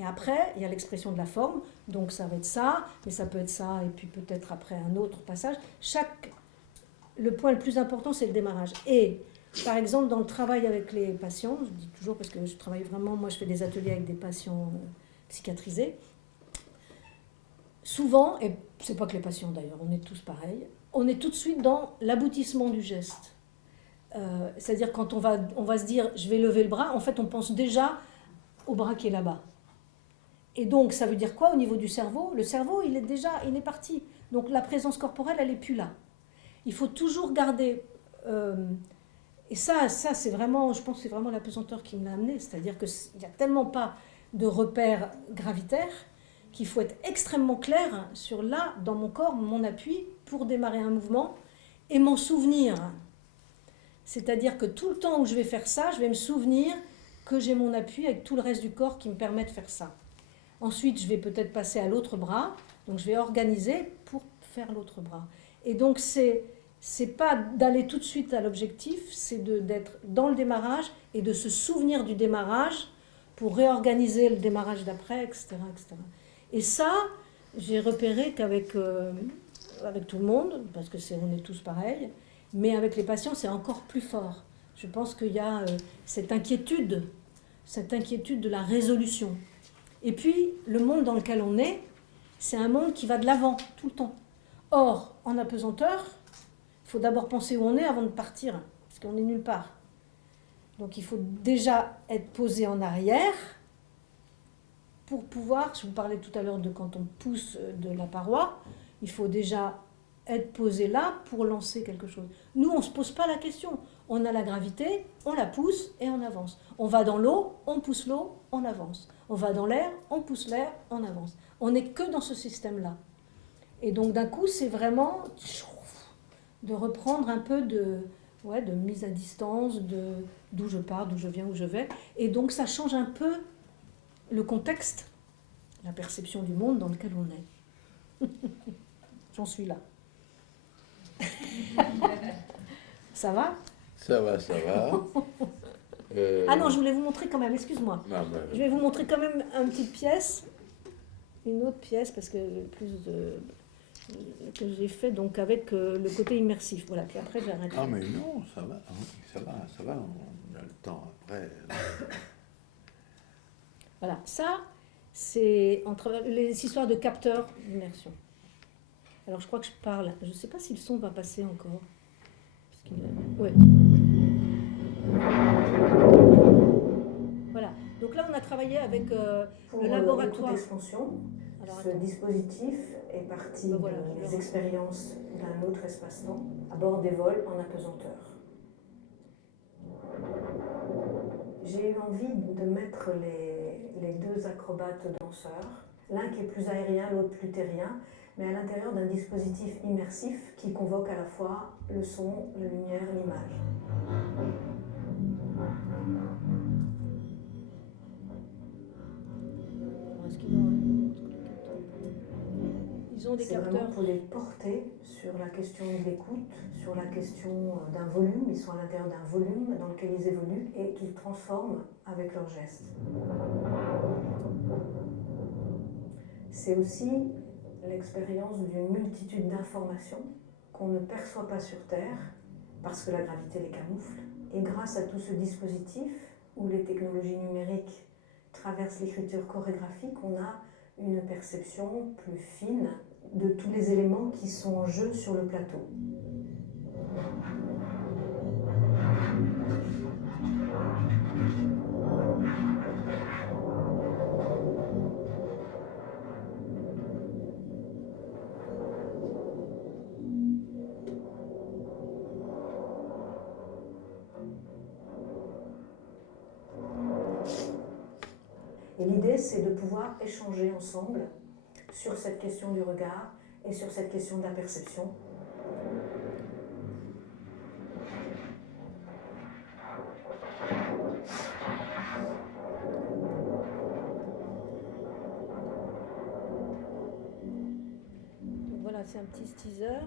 après, il y a l'expression de la forme. Donc ça va être ça, mais ça peut être ça, et puis peut-être après un autre passage. Le point le plus important, c'est le démarrage. Et par exemple, dans le travail avec les patients, je dis toujours parce que je travaille vraiment, moi je fais des ateliers avec des patients psychiatrisés, souvent, et c'est pas que les patients d'ailleurs, on est tous pareils, on est tout de suite dans l'aboutissement du geste. C'est-à-dire quand on va se dire je vais lever le bras, en fait on pense déjà au bras qui est là-bas. Et donc ça veut dire quoi au niveau du cerveau? Le cerveau il est parti. Donc la présence corporelle elle n'est plus là. Il faut toujours garder... et ça c'est vraiment, je pense que c'est vraiment la pesanteur qui me l'a amené. C'est-à-dire qu'il n'y a tellement pas de repères gravitaires qu'il faut être extrêmement clair sur là, dans mon corps, mon appui, pour démarrer un mouvement et m'en souvenir. C'est-à-dire que tout le temps où je vais faire ça, je vais me souvenir que j'ai mon appui avec tout le reste du corps qui me permet de faire ça. Ensuite, je vais peut-être passer à l'autre bras, donc je vais organiser pour faire l'autre bras. Et donc, c'est pas d'aller tout de suite à l'objectif, c'est d'être dans le démarrage et de se souvenir du démarrage pour réorganiser le démarrage d'après, etc., etc. Et ça, j'ai repéré qu'avec avec tout le monde, parce que on est tous pareils, mais avec les patients, c'est encore plus fort. Je pense qu'il y a cette inquiétude de la résolution. Et puis, le monde dans lequel on est, c'est un monde qui va de l'avant, tout le temps. Or, en apesanteur, il faut d'abord penser où on est avant de partir. Parce puisqu'on n'est nulle part. Donc il faut déjà être posé en arrière pour pouvoir, je vous parlais tout à l'heure de quand on pousse de la paroi, il faut déjà être posé là pour lancer quelque chose. Nous, on ne se pose pas la question. On a la gravité, on la pousse et on avance. On va dans l'eau, on pousse l'eau, on avance. On va dans l'air, on pousse l'air, on avance. On n'est que dans ce système-là. Et donc d'un coup, c'est vraiment de reprendre un peu de mise à distance, d'où je pars, d'où je viens, où je vais. Et donc ça change un peu le contexte, la perception du monde dans lequel on est. J'en suis là. Ça va ? Ça va, ça va. Ah non, je voulais vous montrer quand même, excuse-moi. Non, Je vais vous montrer quand même une petite pièce, une autre pièce, parce que que j'ai fait donc avec le côté immersif. Voilà, puis après j'arrête. Ah mais non, ça va, ça va, on a le temps après. Voilà, ça, c'est entre les histoires de capteurs d'immersion. Alors je crois que je parle, je ne sais pas si le son va passer encore. Ouais. Voilà, donc là on a travaillé avec le laboratoire d'expansion. Ce dispositif est parti des expériences d'un autre espace-temps à bord des vols en apesanteur. J'ai eu envie de mettre les deux acrobates danseurs, l'un qui est plus aérien, l'autre plus terrien, mais à l'intérieur d'un dispositif immersif qui convoque à la fois le son, la lumière, l'image. Est-ce qu'ils ont Ils ont des C'est capteurs. vraiment pour les porter sur la question de l'écoute, sur la question d'un volume. Ils sont à l'intérieur d'un volume dans lequel ils évoluent et qu'ils transforment avec leurs gestes. C'est aussi l'expérience d'une multitude d'informations qu'on ne perçoit pas sur Terre parce que la gravité les camoufle. Et grâce à tout ce dispositif où les technologies numériques traversent l'écriture chorégraphique, on a une perception plus fine de tous les éléments qui sont en jeu sur le plateau. Et l'idée, c'est de pouvoir échanger ensemble sur cette question du regard et sur cette question de la perception. Donc voilà, c'est un petit teaser.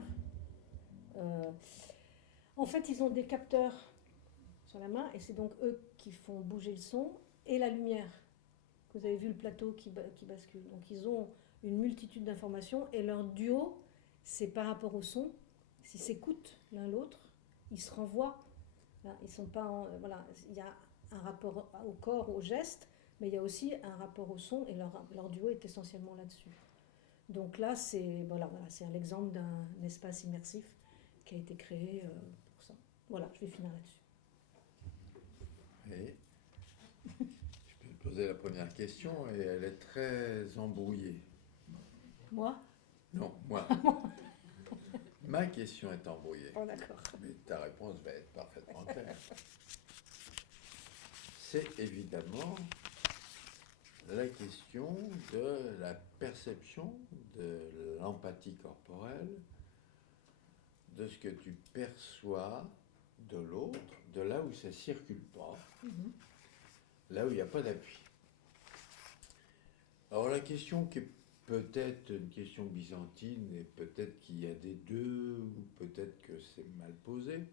En fait, ils ont des capteurs sur la main et c'est donc eux qui font bouger le son et la lumière. Vous avez vu le plateau qui bascule. Donc ils ont une multitude d'informations et leur duo, c'est par rapport au son. S'ils s'écoutent l'un l'autre, ils se renvoient. Là, ils sont pas voilà, il y a un rapport au corps, au geste, mais il y a aussi un rapport au son et leur duo est essentiellement là-dessus. Donc là, c'est c'est l'exemple d'un espace immersif qui a été créé pour ça. Voilà, je vais finir là-dessus. Et je peux te poser la première question et elle est très embrouillée. Moi ? Non, moi. Ma question est embrouillée. Oh, d'accord. Mais ta réponse va être parfaitement claire. C'est évidemment la question de la perception, de l'empathie corporelle, de ce que tu perçois de l'autre, de là où ça ne circule pas, là où il n'y a pas d'appui. Alors la question qui est peut-être une question byzantine, et peut-être qu'il y a des deux, ou peut-être que c'est mal posé,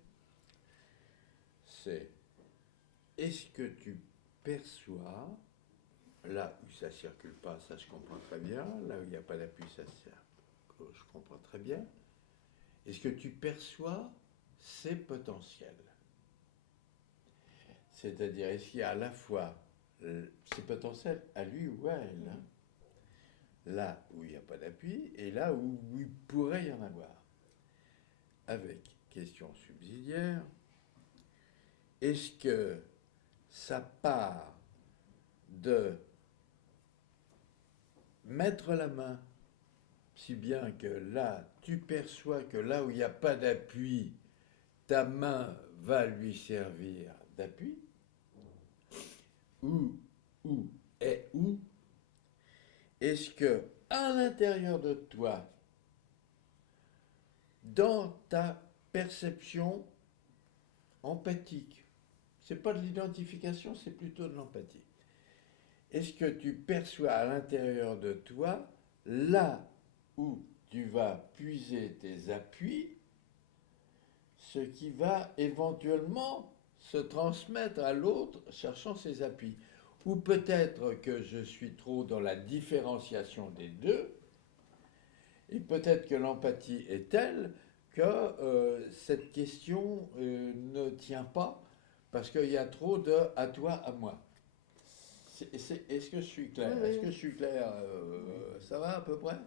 c'est est-ce que tu perçois, là où ça ne circule pas, ça je comprends très bien, là où il n'y a pas d'appui, ça je comprends très bien, est-ce que tu perçois ses potentiels ? C'est-à-dire, est-ce qu'il y a à la fois ses potentiels à lui ou à elle, hein, là où il n'y a pas d'appui et là où il pourrait y en avoir. Avec question subsidiaire, est-ce que ça part de mettre la main, si bien que là, tu perçois que là où il n'y a pas d'appui, ta main va lui servir d'appui, ou où, est-ce que à l'intérieur de toi, dans ta perception empathique, c'est pas de l'identification, c'est plutôt de l'empathie. Est-ce que tu perçois à l'intérieur de toi, là où tu vas puiser tes appuis, ce qui va éventuellement se transmettre à l'autre cherchant ses appuis? Ou peut-être que je suis trop dans la différenciation des deux, et peut-être que l'empathie est telle que cette question ne tient pas, parce qu'il y a trop de à toi, à moi. Est-ce que je suis clair? Oui, oui. Est-ce que je suis clair? Ça va à peu près?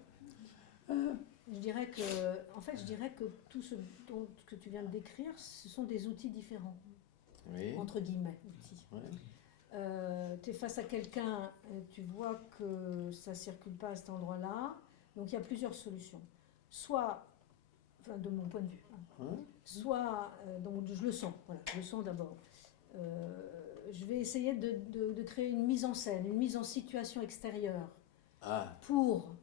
Je dirais que tout ce que tu viens de décrire, ce sont des outils différents, Oui. entre guillemets, outils. Ouais. Tu es face à quelqu'un, tu vois que ça ne circule pas à cet endroit-là, donc il y a plusieurs solutions. Soit, enfin de mon point de vue, Hein? soit, donc je le sens, voilà, je le sens d'abord. Je vais essayer de créer une mise en scène, une mise en situation extérieure Ah, pour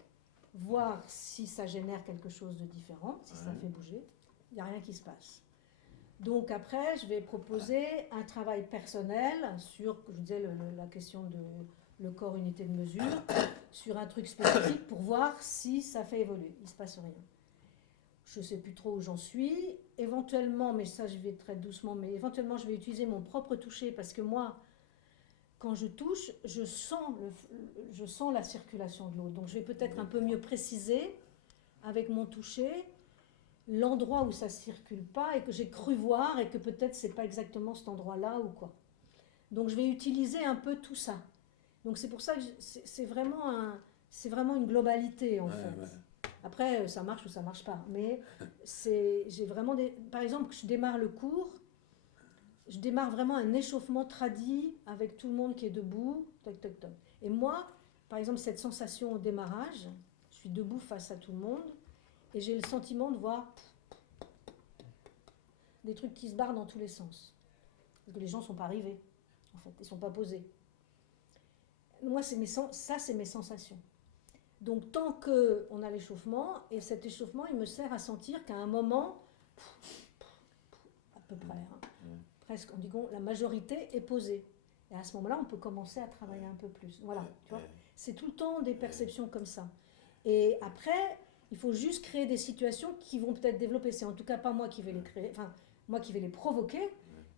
voir si ça génère quelque chose de différent, si ça Ouais. fait bouger. Il n'y a rien qui se passe. Donc après, je vais proposer un travail personnel sur, je disais, la question de le corps unité de mesure, sur un truc spécifique pour voir si ça fait évoluer. Il ne se passe rien. Je ne sais plus trop où j'en suis. Éventuellement, mais ça je vais très doucement, mais éventuellement je vais utiliser mon propre toucher parce que moi, quand je touche, je sens la circulation de l'eau. Donc je vais peut-être un peu mieux préciser avec mon toucher l'endroit où ça ne circule pas et que j'ai cru voir et que peut-être c'est pas exactement cet endroit-là ou quoi. Donc je vais utiliser un peu tout ça. Donc c'est pour ça que c'est vraiment une globalité en fait. ouais. Après ça marche ou ça marche pas, mais j'ai vraiment par exemple je démarre le cours, je démarre vraiment un échauffement tradit avec tout le monde qui est debout, toc toc toc. Et moi, par exemple cette sensation au démarrage, je suis debout face à tout le monde et j'ai le sentiment de voir des trucs qui se barrent dans tous les sens. Parce que les gens ne sont pas arrivés, en fait, ils ne sont pas posés. Moi, ça, c'est mes sensations. Donc, tant qu'on a l'échauffement, et cet échauffement, il me sert à sentir qu'à un moment, à peu près, presque, on dit que la majorité est posée. Et à ce moment-là, on peut commencer à travailler un peu plus. Voilà, tu vois. C'est tout le temps des perceptions comme ça. Et après, il faut juste créer des situations qui vont peut-être développer. C'est en tout cas pas moi qui vais les créer, enfin, moi qui vais les provoquer,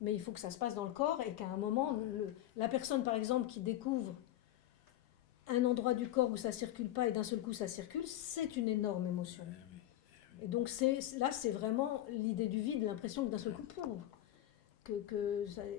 mais il faut que ça se passe dans le corps et qu'à un moment, la personne, par exemple, qui découvre un endroit du corps où ça circule pas et d'un seul coup ça circule, c'est une énorme émotion. Et donc là, c'est vraiment l'idée du vide, l'impression que d'un seul coup, pouf,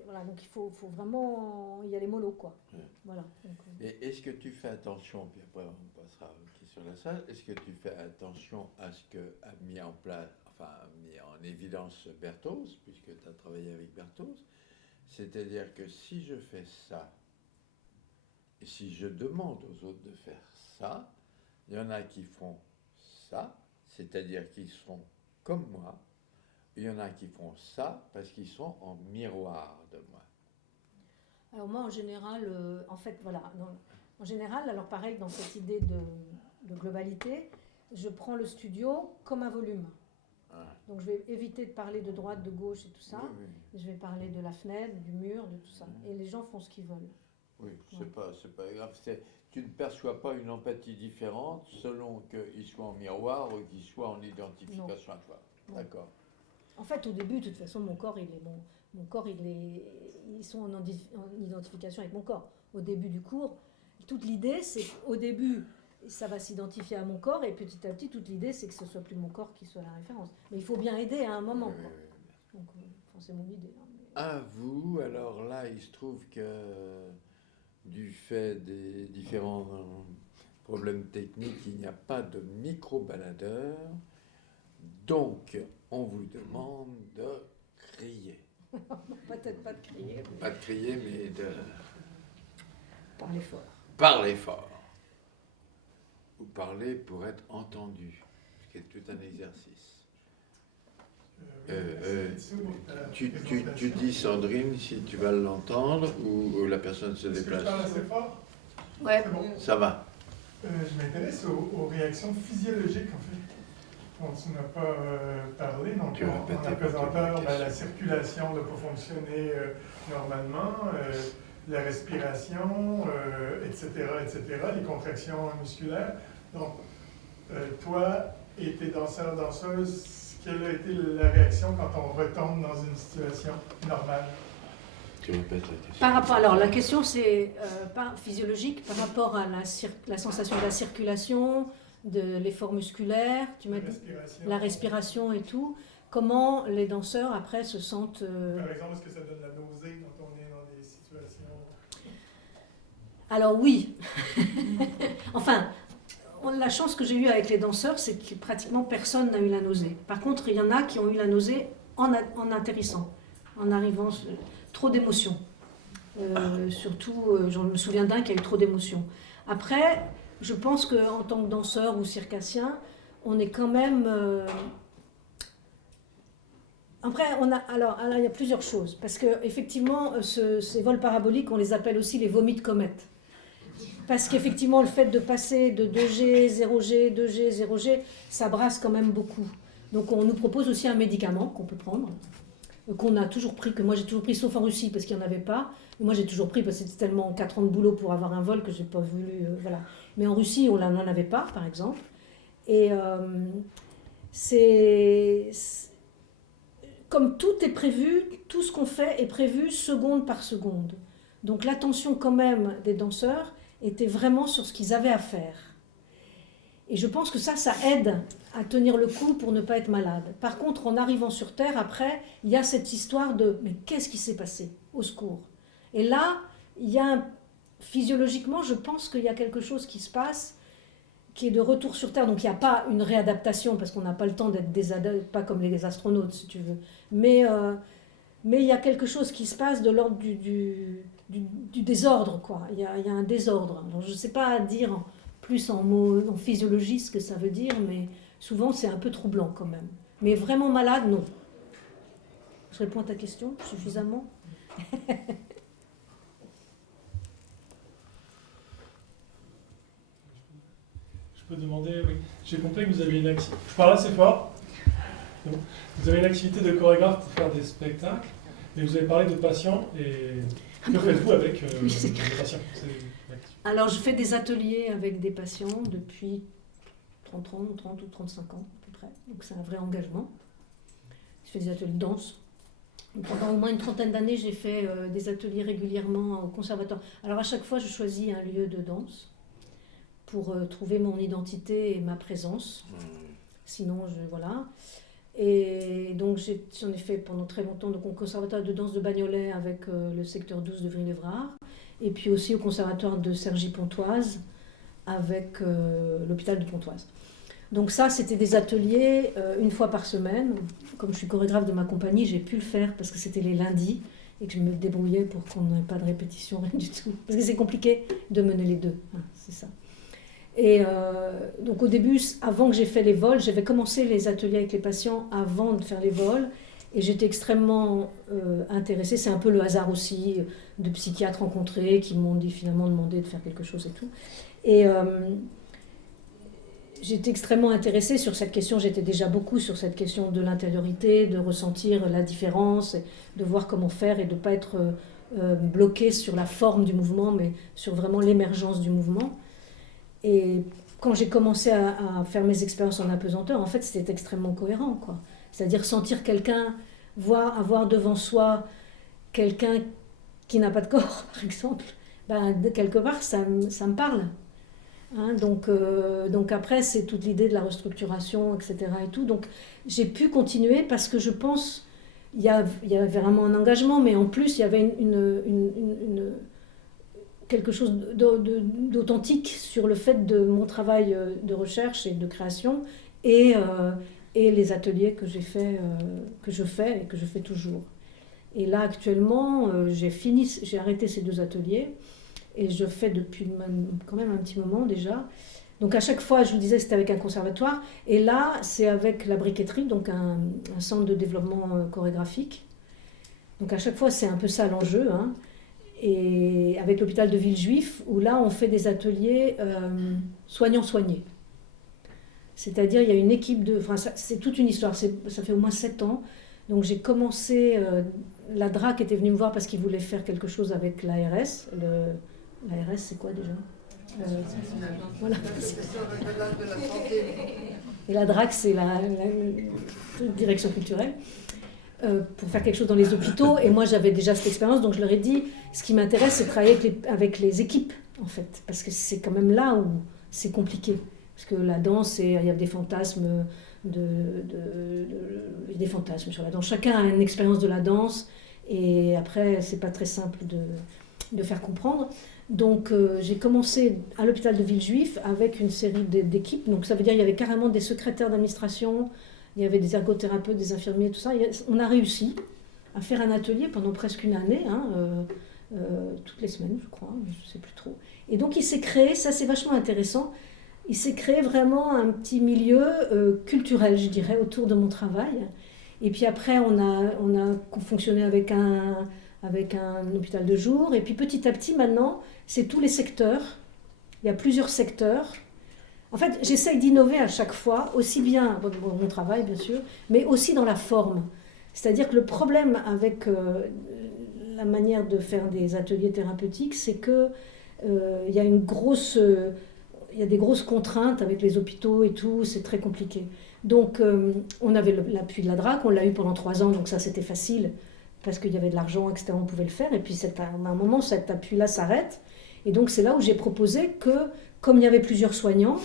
voilà, donc il faut vraiment y aller mollo, quoi. Voilà. Donc, Et est-ce que tu fais attention, puis après on passera aux questions de la salle, est-ce que tu fais attention à ce que a mis en place, enfin a mis en évidence Berthoz, puisque tu as travaillé avec Berthoz, c'est-à-dire que si je fais ça, et si je demande aux autres de faire ça, il y en a qui font ça, c'est-à-dire qu'ils seront comme moi, il y en a qui font ça parce qu'ils sont en miroir de moi. Alors moi, en général, en fait, voilà, en général, alors pareil, dans cette idée de globalité, je prends le studio comme un volume. Ah. Donc je vais éviter de parler de droite, de gauche et tout ça. Oui. Je vais parler de la fenêtre, du mur, de tout ça. Et les gens font ce qu'ils veulent. Oui, c'est pas grave. Tu ne perçois pas une empathie différente selon qu'il soit en miroir ou qu'il soit en identification à toi. Non. D'accord. En fait, au début, de toute façon, mon corps, ils sont en identification avec mon corps. Au début du cours, toute l'idée, c'est qu'au début, ça va s'identifier à mon corps, et petit à petit, toute l'idée, c'est que ce soit plus mon corps qui soit la référence. Mais il faut bien aider à un moment, quoi. Donc, c'est mon idée. Hein, mais... À vous, alors là, il se trouve que du fait des différents problèmes techniques, il n'y a pas de micro-baladeur. Donc, on vous demande de crier. Peut-être pas de crier, mais Pas de crier, mais de parler fort. parler fort. Ou parler pour être entendu, ce qui est tout un exercice. Tu dis, Sandrine, si tu vas l'entendre ou la personne se Est-ce que déplace. je parle assez fort? Ouais. C'est bon. Ça va. Je m'intéresse aux réactions physiologiques, en fait, dont tu n'as pas parlé. Donc, Tu répètes en apesanteur, ta question. la circulation ne peut fonctionner normalement, la respiration, etc., les contractions musculaires. Donc, toi et tes danseurs, danseuses, quelle a été la réaction quand on retombe dans une situation normale? Tu répètes la question. Par rapport, alors la question c'est physiologique par rapport à la sensation de la circulation, de l'effort musculaire, tu m'as dit, la respiration et tout. Comment les danseurs après se sentent Par exemple, est-ce que ça donne la nausée quand on est dans des situations... Alors oui. Enfin, la chance que j'ai eue avec les danseurs, c'est que pratiquement personne n'a eu la nausée. Par contre, il y en a qui ont eu la nausée en atterrissant, en arrivant. Trop d'émotions. Surtout, je me souviens d'un qui a eu trop d'émotions. Après, je pense qu'en tant que danseur ou circassien, on est quand même... Après, alors, il y a plusieurs choses. Parce qu'effectivement, ces vols paraboliques, on les appelle aussi les vomis de comète. Parce qu'effectivement, le fait de passer de 2G, 0G, 2G, 0G, ça brasse quand même beaucoup. Donc on nous propose aussi un médicament qu'on peut prendre, qu'on a toujours pris, que moi j'ai toujours pris, sauf en Russie, parce qu'il n'y en avait pas. Et moi j'ai toujours pris, parce que c'était tellement 4 ans de boulot pour avoir un vol que je n'ai pas voulu... voilà. Mais en Russie, on n'en avait pas, par exemple. Et comme tout est prévu, tout ce qu'on fait est prévu seconde par seconde. Donc l'attention quand même des danseurs était vraiment sur ce qu'ils avaient à faire. Et je pense que ça aide à tenir le coup pour ne pas être malade. Par contre, en arrivant sur Terre, après, il y a cette histoire de « mais qu'est-ce qui s'est passé? Au secours !» Et là, il y a physiologiquement, je pense qu'il y a quelque chose qui se passe, qui est de retour sur Terre. Donc il n'y a pas une réadaptation, parce qu'on n'a pas le temps d'être pas comme les astronautes, si tu veux. Mais il y a quelque chose qui se passe de l'ordre du désordre, quoi. Il y a un désordre. Alors, je ne sais pas dire plus en physiologie ce que ça veut dire, mais souvent c'est un peu troublant quand même. Mais vraiment malade, non. Je réponds à ta question suffisamment. Je peux demander, oui. J'ai compris que vous avez une activité. Je parle assez fort. Vous avez une activité de chorégraphe pour faire des spectacles, et vous avez parlé de patients, et que faites-vous avec les patients? Alors je fais des ateliers avec des patients depuis 30 ou 35 ans à peu près, donc c'est un vrai engagement. Je fais des ateliers de danse. Pendant au moins une trentaine d'années, j'ai fait des ateliers régulièrement au conservatoire. Alors à chaque fois, je choisis un lieu de danse pour trouver mon identité et ma présence. Sinon, voilà. Et donc j'en ai fait pendant très longtemps donc, au conservatoire de danse de Bagnolet avec le secteur 12 de Vrigne-Évrard, et puis aussi au conservatoire de Cergy-Pontoise avec l'hôpital de Pontoise. Donc ça, c'était des ateliers une fois par semaine. Comme je suis chorégraphe de ma compagnie, j'ai pu le faire parce que c'était les lundis et que je me débrouillais pour qu'on n'ait pas de répétition, rien du tout. Parce que c'est compliqué de mener les deux, hein, c'est ça. Et donc au début, avant que j'ai fait les vols, j'avais commencé les ateliers avec les patients avant de faire les vols. Et j'étais extrêmement intéressée, c'est un peu le hasard aussi, de psychiatres rencontrés qui m'ont finalement demandé de faire quelque chose et tout. Et j'étais extrêmement intéressée sur cette question, j'étais déjà beaucoup sur cette question de l'intériorité, de ressentir la différence, de voir comment faire et de ne pas être bloquée sur la forme du mouvement, mais sur vraiment l'émergence du mouvement. Et quand j'ai commencé à faire mes expériences en apesanteur, en fait, c'était extrêmement cohérent, quoi. C'est-à-dire sentir quelqu'un, avoir devant soi quelqu'un qui n'a pas de corps, par exemple, ben, de quelque part, ça me parle. Hein, donc après, c'est toute l'idée de la restructuration, etc. Et tout. Donc j'ai pu continuer parce que je pense il y avait vraiment un engagement, mais en plus, il y avait quelque chose d'authentique sur le fait de mon travail de recherche et de création et les ateliers que j'ai fait, que je fais et que je fais toujours. Et là, actuellement, j'ai arrêté ces 2 ateliers et je fais depuis quand même un petit moment déjà. Donc à chaque fois, je vous disais, c'était avec un conservatoire. Et là, c'est avec la briqueterie, donc un centre de développement chorégraphique. Donc à chaque fois, c'est un peu ça l'enjeu. Hein. Et avec l'hôpital de Villejuif, où là, on fait des ateliers soignants-soignés. C'est-à-dire, il y a une équipe de... Enfin, c'est toute une histoire, ça fait au moins 7 ans. Donc j'ai commencé... la DRAC était venue me voir parce qu'ils voulaient faire quelque chose avec l'ARS. L'ARS, c'est quoi déjà voilà. Et la DRAC, c'est la direction culturelle. Pour faire quelque chose dans les hôpitaux. Et moi, j'avais déjà cette expérience, donc je leur ai dit, ce qui m'intéresse, c'est de travailler avec les équipes, en fait. Parce que c'est quand même là où c'est compliqué. Parce que la danse, il y a des fantasmes, des fantasmes sur la danse. Chacun a une expérience de la danse. Et après, c'est pas très simple de faire comprendre. Donc, j'ai commencé à l'hôpital de Villejuif avec une série d'équipes. Donc, ça veut dire qu'il y avait carrément des secrétaires d'administration, il y avait des ergothérapeutes, des infirmiers, tout ça. On a réussi à faire un atelier pendant presque une année, toutes les semaines, je crois, je ne sais plus trop. Et donc, il s'est créé, ça c'est vachement intéressant, il s'est créé vraiment un petit milieu culturel, je dirais, autour de mon travail. Et puis après, on a fonctionné avec un hôpital de jour. Et puis petit à petit, maintenant, c'est tous les secteurs. Il y a plusieurs secteurs. En fait, j'essaye d'innover à chaque fois, aussi bien dans mon travail, bien sûr, mais aussi dans la forme. C'est-à-dire que le problème avec la manière de faire des ateliers thérapeutiques, c'est qu'il y a des grosses contraintes avec les hôpitaux et tout, c'est très compliqué. Donc, on avait l'appui de la DRAC, on l'a eu pendant 3 ans, donc ça c'était facile, parce qu'il y avait de l'argent, etc., on pouvait le faire. Et puis, à un moment, cet appui-là s'arrête. Et donc, c'est là où j'ai proposé que, comme il y avait plusieurs soignants,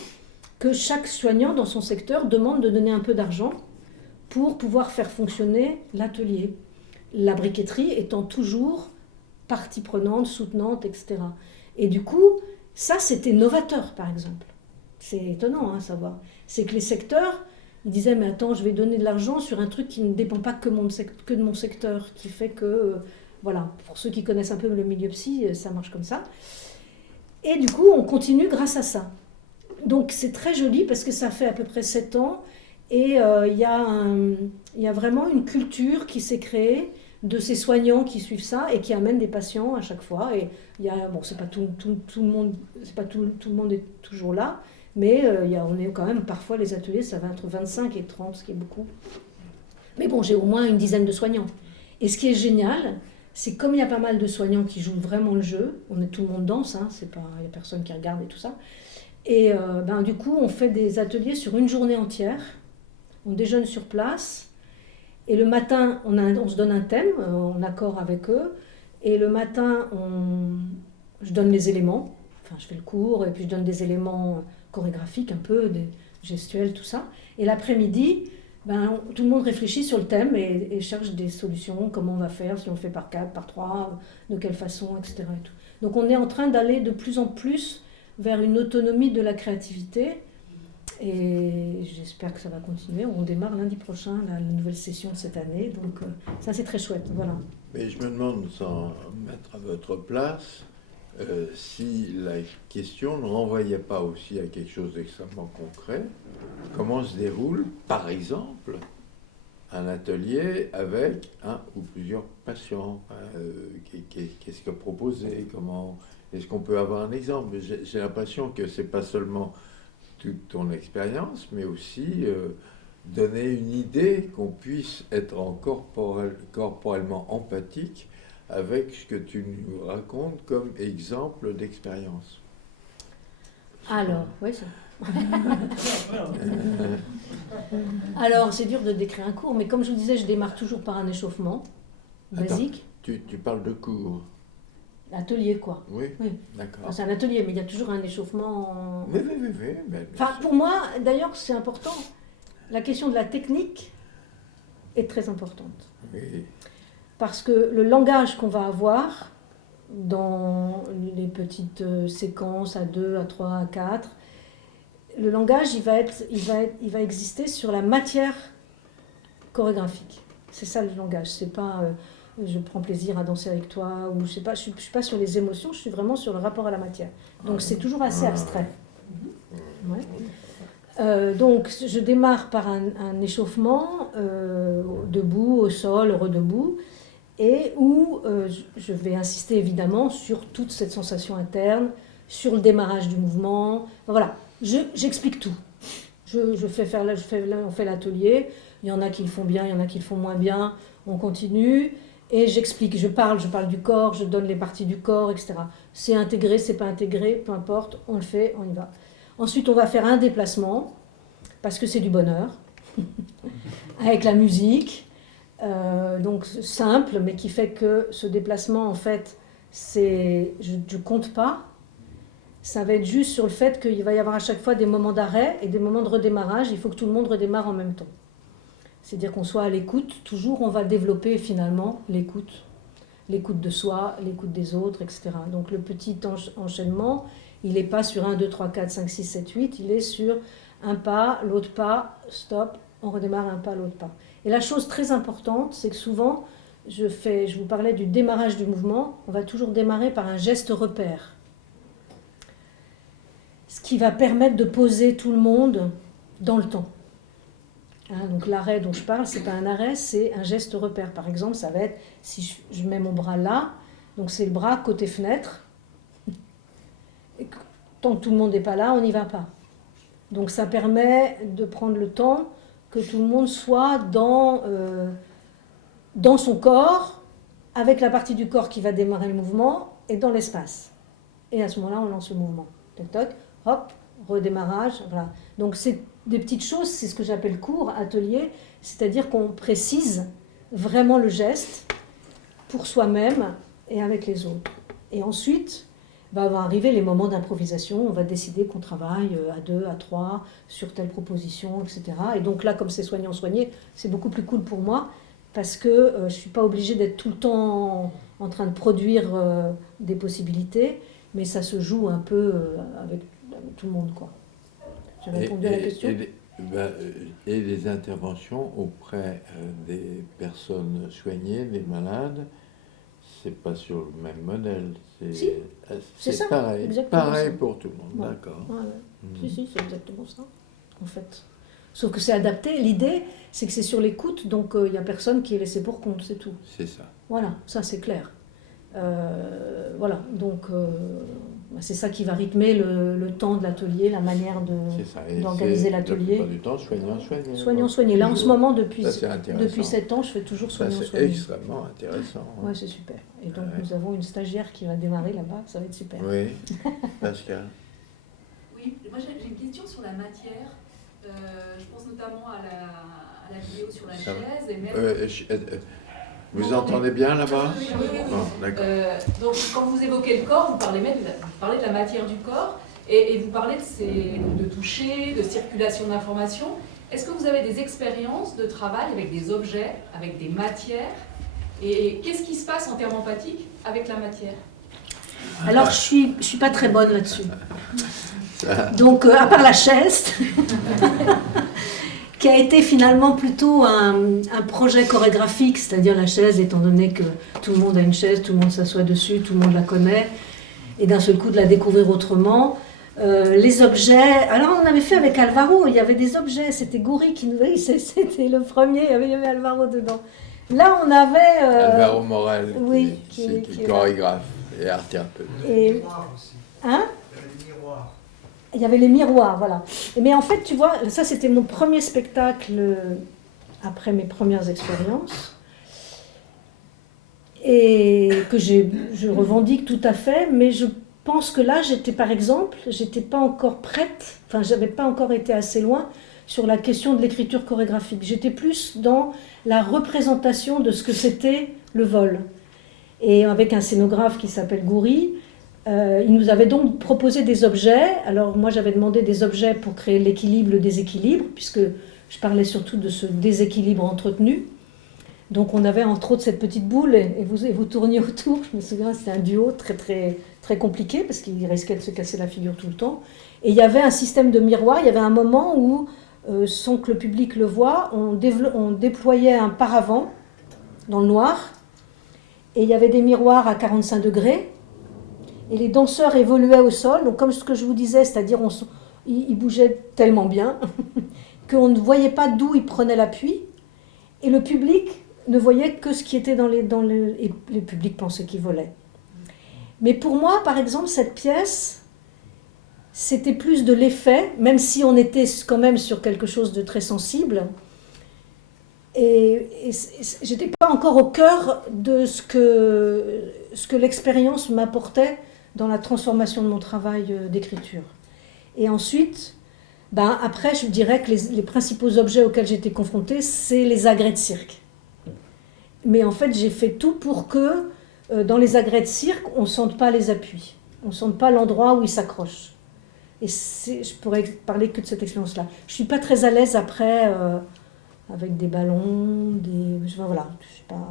que chaque soignant dans son secteur demande de donner un peu d'argent pour pouvoir faire fonctionner l'atelier. La briqueterie étant toujours partie prenante, soutenante, etc. Et du coup, ça, c'était novateur, par exemple. C'est étonnant à savoir. C'est que les secteurs, ils disaient, mais attends, je vais donner de l'argent sur un truc qui ne dépend pas que de mon secteur, qui fait que, voilà, pour ceux qui connaissent un peu le milieu psy, ça marche comme ça. Et du coup, on continue grâce à ça. Donc c'est très joli parce que ça fait à peu près 7 ans et il y a vraiment une culture qui s'est créée de ces soignants qui suivent ça et qui amènent des patients à chaque fois. Et c'est pas tout le monde, c'est pas tout le monde est toujours là, mais on est quand même parfois les ateliers, ça va entre 25 et 30, ce qui est beaucoup. Mais bon, j'ai au moins une dizaine de soignants. Et ce qui est génial, c'est comme il y a pas mal de soignants qui jouent vraiment le jeu, tout le monde danse, hein, il n'y a personne qui regarde et tout ça. Et du coup, on fait des ateliers sur une journée entière. On déjeune sur place. Et le matin, on se donne un thème en accord avec eux. Et le matin, je donne les éléments. Enfin, je fais le cours et puis je donne des éléments chorégraphiques un peu, des gestuels, tout ça. Et l'après-midi, tout le monde réfléchit sur le thème et cherche des solutions. Comment on va faire, si on le fait par 4, par 3, de quelle façon, etc. Et tout. Donc on est en train d'aller de plus en plus vers une autonomie de la créativité. Et j'espère que ça va continuer. On démarre lundi prochain la nouvelle session de cette année. Donc ça, c'est très chouette. Voilà. Mais je me demande, sans mettre à votre place, si la question ne renvoyait pas aussi à quelque chose d'extrêmement concret. Comment se déroule, par exemple, un atelier avec un ou plusieurs patients? Qu'est-ce que proposer? Comment... Est-ce qu'on peut avoir un exemple? J'ai l'impression que ce n'est pas seulement toute ton expérience, mais aussi donner une idée qu'on puisse être corporellement empathique avec ce que tu nous racontes comme exemple d'expérience. Alors, oui, alors, c'est dur de décrire un cours, mais comme je vous disais, je démarre toujours par un échauffement basique. Tu parles de cours? Atelier, quoi. Oui, d'accord. Enfin, c'est un atelier, mais il y a toujours un échauffement. Oui. Enfin, pour moi, d'ailleurs, c'est important. La question de la technique est très importante. Oui. Parce que le langage qu'on va avoir dans les petites séquences à 2, à 3, à 4, le langage, il va exister sur la matière chorégraphique. C'est ça le langage. C'est pas je prends plaisir à danser avec toi, ou je sais pas, je suis pas sur les émotions, je suis vraiment sur le rapport à la matière. Donc c'est toujours assez abstrait. Ouais. Donc je démarre par un échauffement, debout, au sol, redebout, et où je vais insister évidemment sur toute cette sensation interne, sur le démarrage du mouvement. Voilà, j'explique tout. On fait l'atelier, il y en a qui le font bien, il y en a qui le font moins bien, on continue, et j'explique, je parle du corps, je donne les parties du corps, etc. C'est intégré, c'est pas intégré, peu importe, on le fait, on y va. Ensuite, on va faire un déplacement, parce que c'est du bonheur, avec la musique, donc simple, mais qui fait que ce déplacement, en fait, je compte pas. Ça va être juste sur le fait qu'il va y avoir à chaque fois des moments d'arrêt et des moments de redémarrage. Il faut que tout le monde redémarre en même temps. C'est-à-dire qu'on soit à l'écoute. Toujours, on va développer finalement l'écoute. L'écoute de soi, l'écoute des autres, etc. Donc le petit enchaînement, il n'est pas sur 1, 2, 3, 4, 5, 6, 7, 8. Il est sur un pas, l'autre pas, stop, on redémarre un pas, l'autre pas. Et la chose très importante, c'est que souvent, je vous parlais du démarrage du mouvement, on va toujours démarrer par un geste repère. Ce qui va permettre de poser tout le monde dans le temps. Hein, donc l'arrêt dont je parle, ce n'est pas un arrêt, c'est un geste repère. Par exemple, ça va être, si je mets mon bras là, donc c'est le bras côté fenêtre, et tant que tout le monde n'est pas là, on n'y va pas. Donc ça permet de prendre le temps que tout le monde soit dans son corps, avec la partie du corps qui va démarrer le mouvement, et dans l'espace. Et à ce moment-là, on lance le mouvement. Toc, toc. Hop, redémarrage, voilà. Donc c'est des petites choses, c'est ce que j'appelle cours, atelier, c'est-à-dire qu'on précise vraiment le geste pour soi-même et avec les autres. Et ensuite, va arriver les moments d'improvisation, on va décider qu'on travaille à 2, à 3, sur telle proposition, etc. Et donc là, comme c'est soignant-soigné, c'est beaucoup plus cool pour moi, parce que je ne suis pas obligée d'être tout le temps en train de produire des possibilités, mais ça se joue un peu avec tout le monde, quoi. J'ai répondu à la question. Et les interventions auprès des personnes soignées, des malades, c'est pas sur le même modèle. C'est ça, pareil. Pareil ça. Pour tout le monde, ouais. D'accord. Ouais. Si, c'est exactement ça, en fait. Sauf que c'est adapté. L'idée, c'est que c'est sur l'écoute, donc il n'y a personne qui est laissé pour compte, c'est tout. C'est ça. Voilà, ça c'est clair. Voilà, donc c'est ça qui va rythmer le temps de l'atelier, la manière d'organiser l'atelier. La plupart du temps, soignant-soigné. Là, en ce moment, depuis 7 ans, je fais toujours soignant-soigné. C'est extrêmement intéressant. Ouais, c'est super. Et donc, nous avons une stagiaire qui va démarrer là-bas, ça va être super. Oui, Pascal. Oui, moi j'ai une question sur la matière. Je pense notamment à la vidéo sur la chaise. Et même... Vous entendez bien là-bas? Oui. Bon, d'accord. Donc, quand vous évoquez le corps, vous parlez de la matière du corps et vous parlez de toucher, de circulation d'informations. Est-ce que vous avez des expériences de travail avec des objets, avec des matières? Et qu'est-ce qui se passe en termes empathiques avec la matière? Alors, je suis pas très bonne là-dessus. Donc, à part la chaise... qui a été finalement plutôt un projet chorégraphique, c'est-à-dire la chaise, étant donné que tout le monde a une chaise, tout le monde s'assoit dessus, tout le monde la connaît, et d'un seul coup de la découvrir autrement. Les objets, alors on avait fait avec Alvaro, il y avait des objets, c'était Goury qui nous dit, c'était le premier, il y avait Alvaro dedans. Là on avait... Alvaro Morel, oui, qui est chorégraphe et art thérapeute. Et, hein? Il y avait les miroirs, voilà. Mais en fait, tu vois, ça c'était mon premier spectacle après mes premières expériences. Et que je revendique tout à fait, mais je pense que là, par exemple, j'étais pas encore prête, enfin, j'avais pas encore été assez loin sur la question de l'écriture chorégraphique. J'étais plus dans la représentation de ce que c'était le vol. Et avec un scénographe qui s'appelle Goury, il nous avait donc proposé des objets. Alors moi j'avais demandé des objets pour créer l'équilibre, le déséquilibre, puisque je parlais surtout de ce déséquilibre entretenu. Donc on avait entre autres cette petite boule et vous tourniez autour. Je me souviens, c'était un duo très, très, très compliqué parce qu'il risquait de se casser la figure tout le temps. Et il y avait un système de miroir. Il y avait un moment où, sans que le public le voie, on déployait un paravent dans le noir. et il y avait des miroirs à 45 degrés, et les danseurs évoluaient au sol, donc comme ce que je vous disais, c'est-à-dire ils bougeaient tellement bien qu'on ne voyait pas d'où ils prenaient l'appui, et le public ne voyait que ce qui était et le public pensait qu'ils volaient. Mais pour moi, par exemple, cette pièce, c'était plus de l'effet, même si on était quand même sur quelque chose de très sensible. Et j'étais pas encore au cœur de ce que l'expérience m'apportait dans la transformation de mon travail d'écriture. Et ensuite, après, je dirais que les principaux objets auxquels j'étais confrontée, c'est les agrès de cirque. Mais en fait, j'ai fait tout pour que dans les agrès de cirque, on ne sente pas les appuis, on ne sente pas l'endroit où ils s'accrochent. Et je pourrais parler que de cette expérience-là. Je ne suis pas très à l'aise après avec des ballons, voilà, je ne suis pas...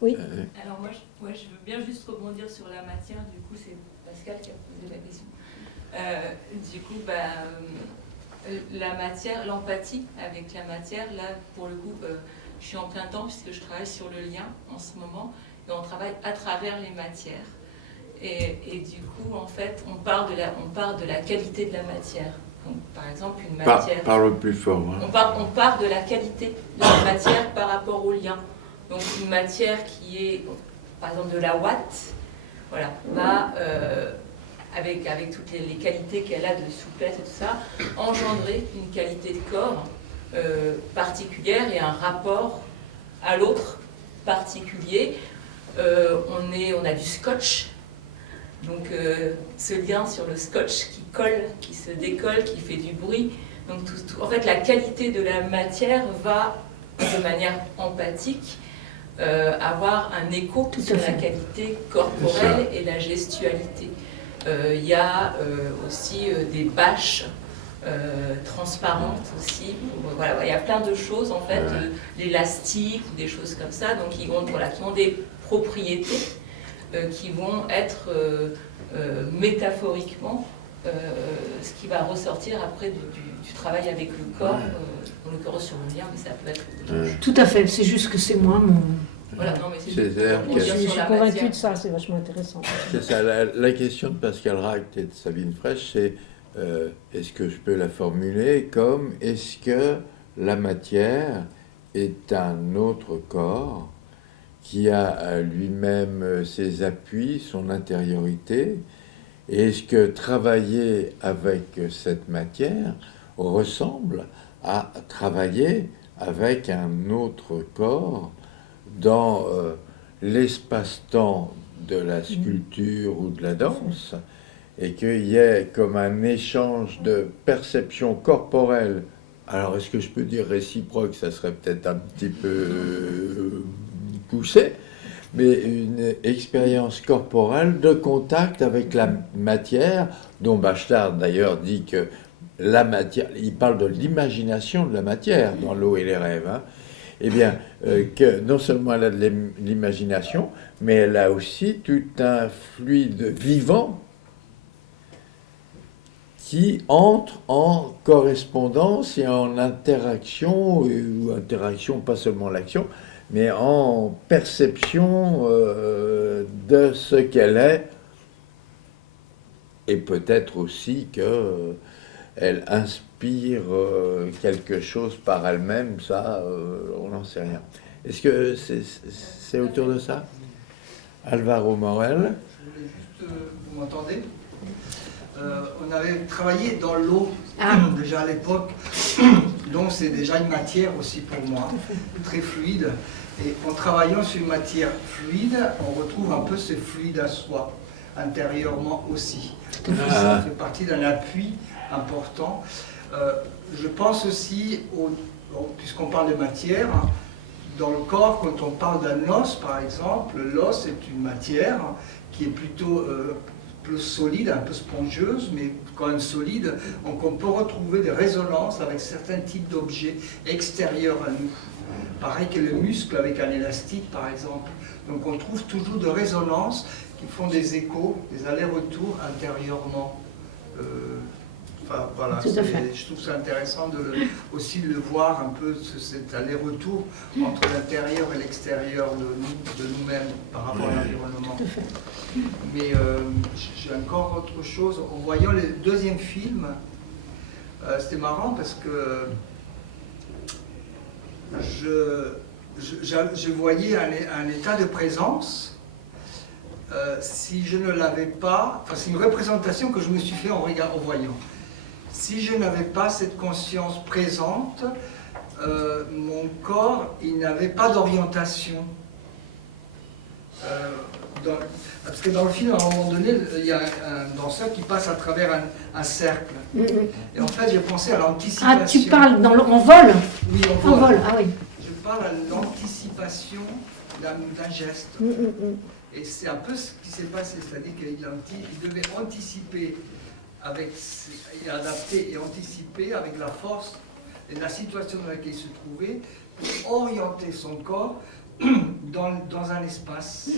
Oui. Alors moi, je veux bien juste rebondir sur la matière, du coup c'est Pascal qui a posé la question. La matière, l'empathie avec la matière, là pour le coup, je suis en plein temps puisque je travaille sur le lien en ce moment, et on travaille à travers les matières. Et du coup, en fait, on part de la qualité de la matière. Donc, par exemple, une matière... Parle plus fort. Hein. On part de la qualité de la matière par rapport au lien. Donc, une matière qui est, par exemple, de la ouate, voilà, va, avec toutes les qualités qu'elle a de souplesse et tout ça, engendrer une qualité de corps particulière et un rapport à l'autre particulier. On a du scotch. Donc ce lien sur le scotch qui colle, qui se décolle, qui fait du bruit. Donc en fait, la qualité de la matière va, de manière empathique, avoir un écho sur la qualité corporelle et la gestualité. Il y a aussi des bâches transparentes aussi. Voilà, il y a plein de choses en fait, l'élastique ou des choses comme ça, donc qui ont des propriétés qui vont être métaphoriquement ce qui va ressortir après du travail avec le corps, en l'occurrence sur le lien, mais ça peut être... Tout à fait, c'est juste que c'est moi mon... Voilà, non, mais je suis convaincue de ça, c'est vachement intéressant. C'est ça, la question de Pascal Ract et de Sabine Fraîche, c'est est-ce que je peux la formuler comme est-ce que la matière est un autre corps qui a lui-même ses appuis, son intériorité, et est-ce que travailler avec cette matière ressemble à travailler avec un autre corps dans l'espace-temps de la sculpture ou de la danse, et qu'il y ait comme un échange de perception corporelle. Alors, est-ce que je peux dire réciproque? Ça serait peut-être un petit peu poussé, mais une expérience corporelle de contact avec la matière, dont Bachelard d'ailleurs dit que la matière, il parle de l'imagination de la matière dans L'eau et les rêves, hein. Eh bien, que non seulement elle a de l'imagination, mais elle a aussi tout un fluide vivant qui entre en correspondance et en interaction, ou interaction, pas seulement l'action, mais en perception de ce qu'elle est, et peut-être aussi qu'elle inspire quelque chose par elle-même, ça, on n'en sait rien. Est-ce que c'est autour de ça? Alvaro Morel. Je voulais juste, vous m'entendez? On avait travaillé dans l'eau déjà à l'époque, donc c'est déjà une matière aussi pour moi, très fluide. Et en travaillant sur une matière fluide, on retrouve un peu ce fluide à soi, intérieurement aussi. Ça fait partie d'un appui important. Je pense aussi, puisqu'on parle de matière, dans le corps, quand on parle d'un os par exemple, l'os est une matière qui est plutôt plus solide, un peu spongieuse, mais quand même solide. Donc on peut retrouver des résonances avec certains types d'objets extérieurs à nous. Pareil que le muscle avec un élastique par exemple. Donc on trouve toujours des résonances qui font des échos, des allers-retours intérieurement Enfin, voilà, Tout à fait. je trouve ça intéressant aussi de le voir un peu, cet aller-retour entre l'intérieur et l'extérieur de nous-mêmes par rapport à l'environnement. Tout à fait. Mais j'ai encore autre chose. En voyant le deuxième film, c'était marrant parce que je voyais un état de présence. Si je ne l'avais pas, enfin c'est une représentation que je me suis fait en voyant. Si je n'avais pas cette conscience présente, mon corps, il n'avait pas d'orientation. Parce que dans le film, à un moment donné, il y a un danseur qui passe à travers un cercle. Et en fait, j'ai pensé à l'anticipation. Ah, tu parles en vol? Oui, En vol, ah oui. Je parle à l'anticipation d'un geste. Et c'est un peu ce qui s'est passé, c'est-à-dire qu'il devait anticiper, et adapter et anticiper avec la force et la situation dans laquelle il se trouvait, pour orienter son corps dans un espace,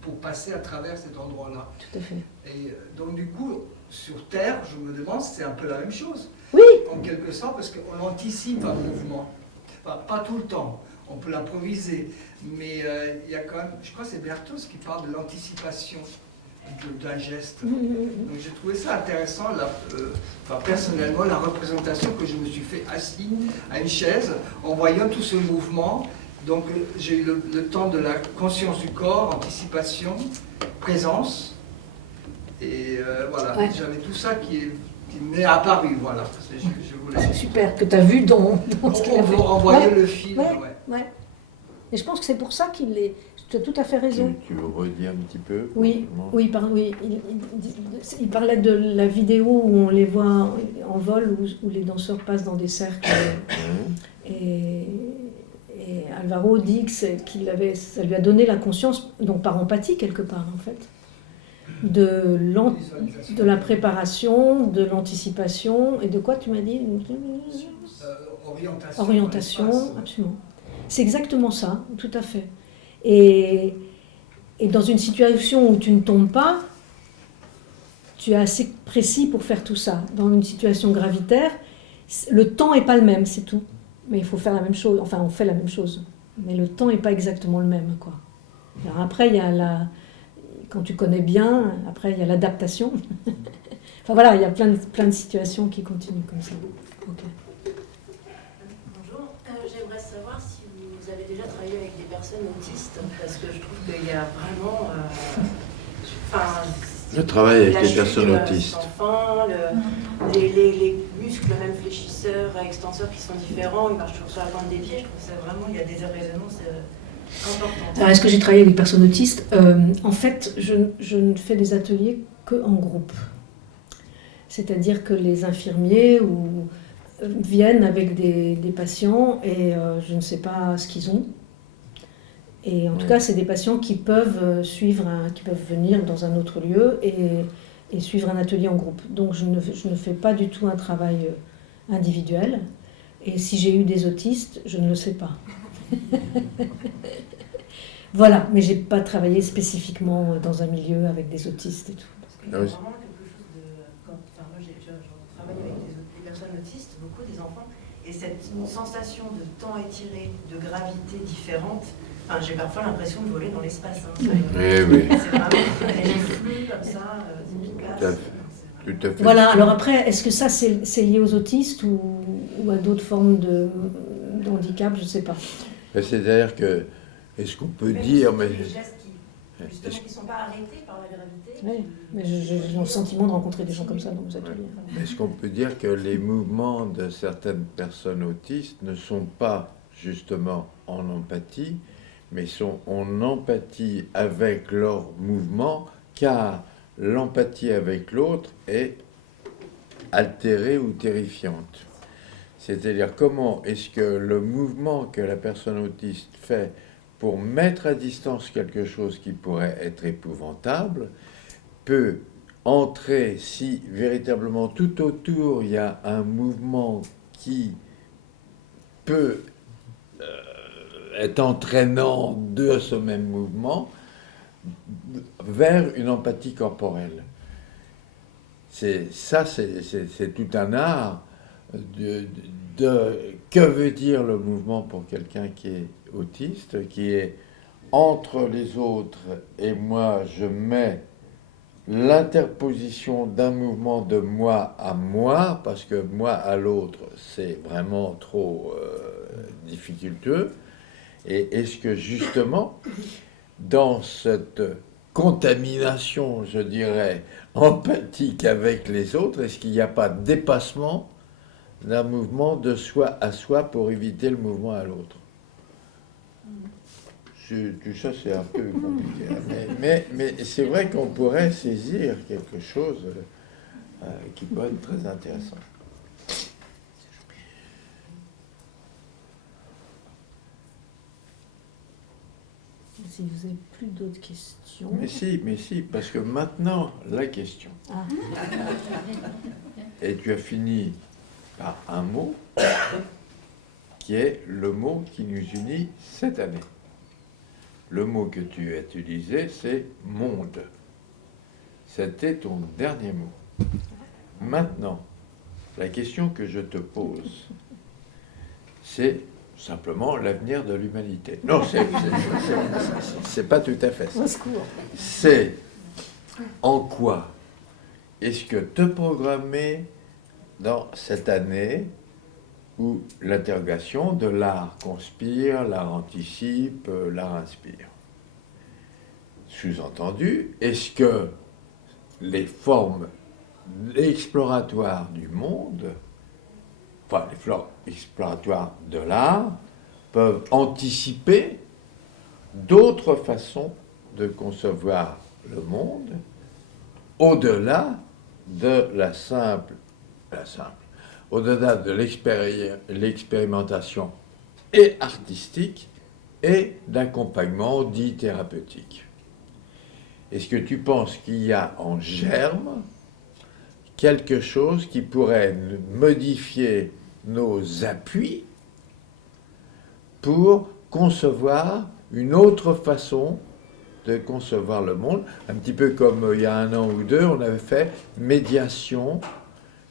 pour passer à travers cet endroit-là. Tout à fait. Et donc du coup, sur Terre, je me demande si c'est un peu la même chose. Oui. En quelque sorte, parce qu'on anticipe un mouvement. Enfin, pas tout le temps, on peut l'improviser, mais il y a quand même, je crois que c'est Berthoz qui parle de l'anticipation d'un geste. Donc j'ai trouvé ça intéressant, personnellement, la représentation que je me suis fait assis à une chaise en voyant tout ce mouvement. Donc j'ai eu le temps de la conscience du corps, anticipation, présence, et voilà, Ouais. j'avais tout ça qui m'est apparu, voilà. Je voulais... C'est super que tu as vu dans ce qu'il a fait. En voyant Ouais. le film, Ouais. Et je pense que c'est pour ça qu'il est... Tu as tout à fait raison. Tu veux redire un petit peu? Oui, comment? oui, il parlait de la vidéo où on les voit en vol, où les danseurs passent dans des cercles. Et Alvaro dit que ça lui a donné la conscience, donc par empathie quelque part en fait, de la préparation, de l'anticipation, et de quoi tu m'as dit? Orientation, absolument. C'est exactement ça, tout à fait. Et dans une situation où tu ne tombes pas, tu es assez précis pour faire tout ça. Dans une situation gravitaire, le temps n'est pas le même, c'est tout. Mais il faut faire la même chose, enfin on fait la même chose. Mais le temps n'est pas exactement le même, quoi. Alors après, il y a quand tu connais bien, après il y a l'adaptation. Enfin voilà, il y a plein de situations qui continuent comme ça. Okay. Bonjour, j'aimerais savoir si vous avez déjà travaillé avec des personnes autistes, parce que je trouve qu'il y a vraiment... Je travaille avec les personnes autistes. Enfin, les muscles, même fléchisseurs, extenseurs qui sont différents, ils marchent toujours sur la pointe des pieds, je trouve que c'est vraiment, il y a des résonances importantes. Alors, est-ce que j'ai travaillé avec des personnes autistes? En fait, je ne fais des ateliers qu'en groupe. C'est-à-dire que les infirmiers viennent avec des patients et je ne sais pas ce qu'ils ont. Et en tout cas, c'est des patients qui peuvent qui peuvent venir dans un autre lieu et suivre un atelier en groupe. Donc je ne fais pas du tout un travail individuel. Et si j'ai eu des autistes, je ne le sais pas. Voilà, mais j'ai pas travaillé spécifiquement dans un milieu avec des autistes et tout. Parce qu'il y a vraiment quelque chose de... moi, je travaille avec des personnes autistes, beaucoup des enfants, et cette sensation de temps étiré, de gravité différente. Enfin, j'ai parfois l'impression de voler dans l'espace. Hein. Oui. C'est vraiment des flux comme ça, c'est efficace. Tout à fait. Voilà, alors après, est-ce que ça c'est lié aux autistes ou à d'autres formes de handicap? Je ne sais pas. C'est-à-dire que, est-ce qu'on peut dire... Des gestes qui ne sont pas arrêtés par la gravité. Oui, mais j'ai le sentiment de rencontrer des gens comme ça dans nos ateliers. Est-ce qu'on peut dire que les mouvements de certaines personnes autistes ne sont pas justement en empathie, mais sont en empathie avec leurs mouvements, car l'empathie avec l'autre est altérée ou terrifiante. C'est-à-dire comment est-ce que le mouvement que la personne autiste fait pour mettre à distance quelque chose qui pourrait être épouvantable peut entrer si véritablement tout autour il y a un mouvement qui peut être entraînant de ce même mouvement vers une empathie corporelle. c'est tout un art que veut dire le mouvement pour quelqu'un qui est autiste, qui est entre les autres et moi, je mets l'interposition d'un mouvement de moi à moi, parce que moi à l'autre, c'est vraiment trop difficulteux. Et est-ce que justement, dans cette contamination, je dirais, empathique avec les autres, est-ce qu'il n'y a pas de dépassement d'un mouvement de soi à soi pour éviter le mouvement à l'autre? Tout ça, c'est un peu compliqué. Mais c'est vrai qu'on pourrait saisir quelque chose qui peut être très intéressant. Si vous n'avez plus d'autres questions... Mais si, parce que maintenant, la question. Ah. Et tu as fini par un mot qui est le mot qui nous unit cette année. Le mot que tu as utilisé, c'est « monde ». C'était ton dernier mot. Maintenant, la question que je te pose, c'est simplement l'avenir de l'humanité. Non, c'est pas tout à fait ça. C'est en quoi est-ce que te programmer dans cette année où l'interrogation de l'art conspire, l'art anticipe, l'art inspire. Sous-entendu, est-ce que les formes exploratoires du monde, enfin les formes exploratoires de l'art, peuvent anticiper d'autres façons de concevoir le monde au-delà de la simple, au-delà de l'expérimentation et artistique et d'accompagnement dit thérapeutique. Est-ce que tu penses qu'il y a en germe quelque chose qui pourrait modifier nos appuis pour concevoir une autre façon de concevoir le monde, un petit peu comme il y a 1 an ou 2, on avait fait médiation,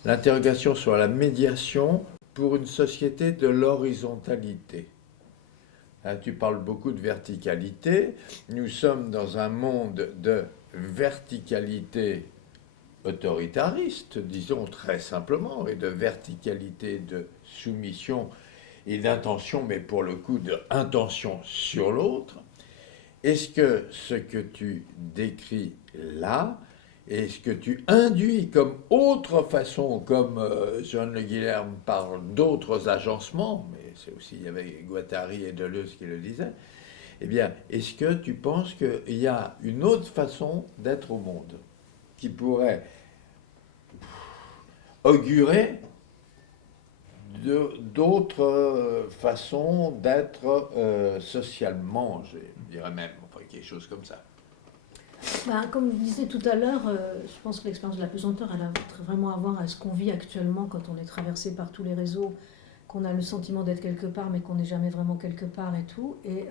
l'interrogation sur la médiation pour une société de l'horizontalité. Là, tu parles beaucoup de verticalité. Nous sommes dans un monde de verticalité autoritariste, disons très simplement, et de verticalité de soumission et d'intention, mais pour le coup d'intention sur l'autre. Est-ce que ce que tu décris là, et ce que tu induis comme autre façon, comme John Le Guilherme parle d'autres agencements, mais c'est aussi, il y avait Guattari et Deleuze qui le disaient, eh bien, est-ce que tu penses qu'il y a une autre façon d'être au monde qui pourrait augurer d'autres façons d'être socialement, je dirais même, enfin, quelque chose comme ça? Comme je disais tout à l'heure, je pense que l'expérience de la pesanteur, elle a vraiment à voir à ce qu'on vit actuellement quand on est traversé par tous les réseaux, qu'on a le sentiment d'être quelque part, mais qu'on n'est jamais vraiment quelque part et tout. Et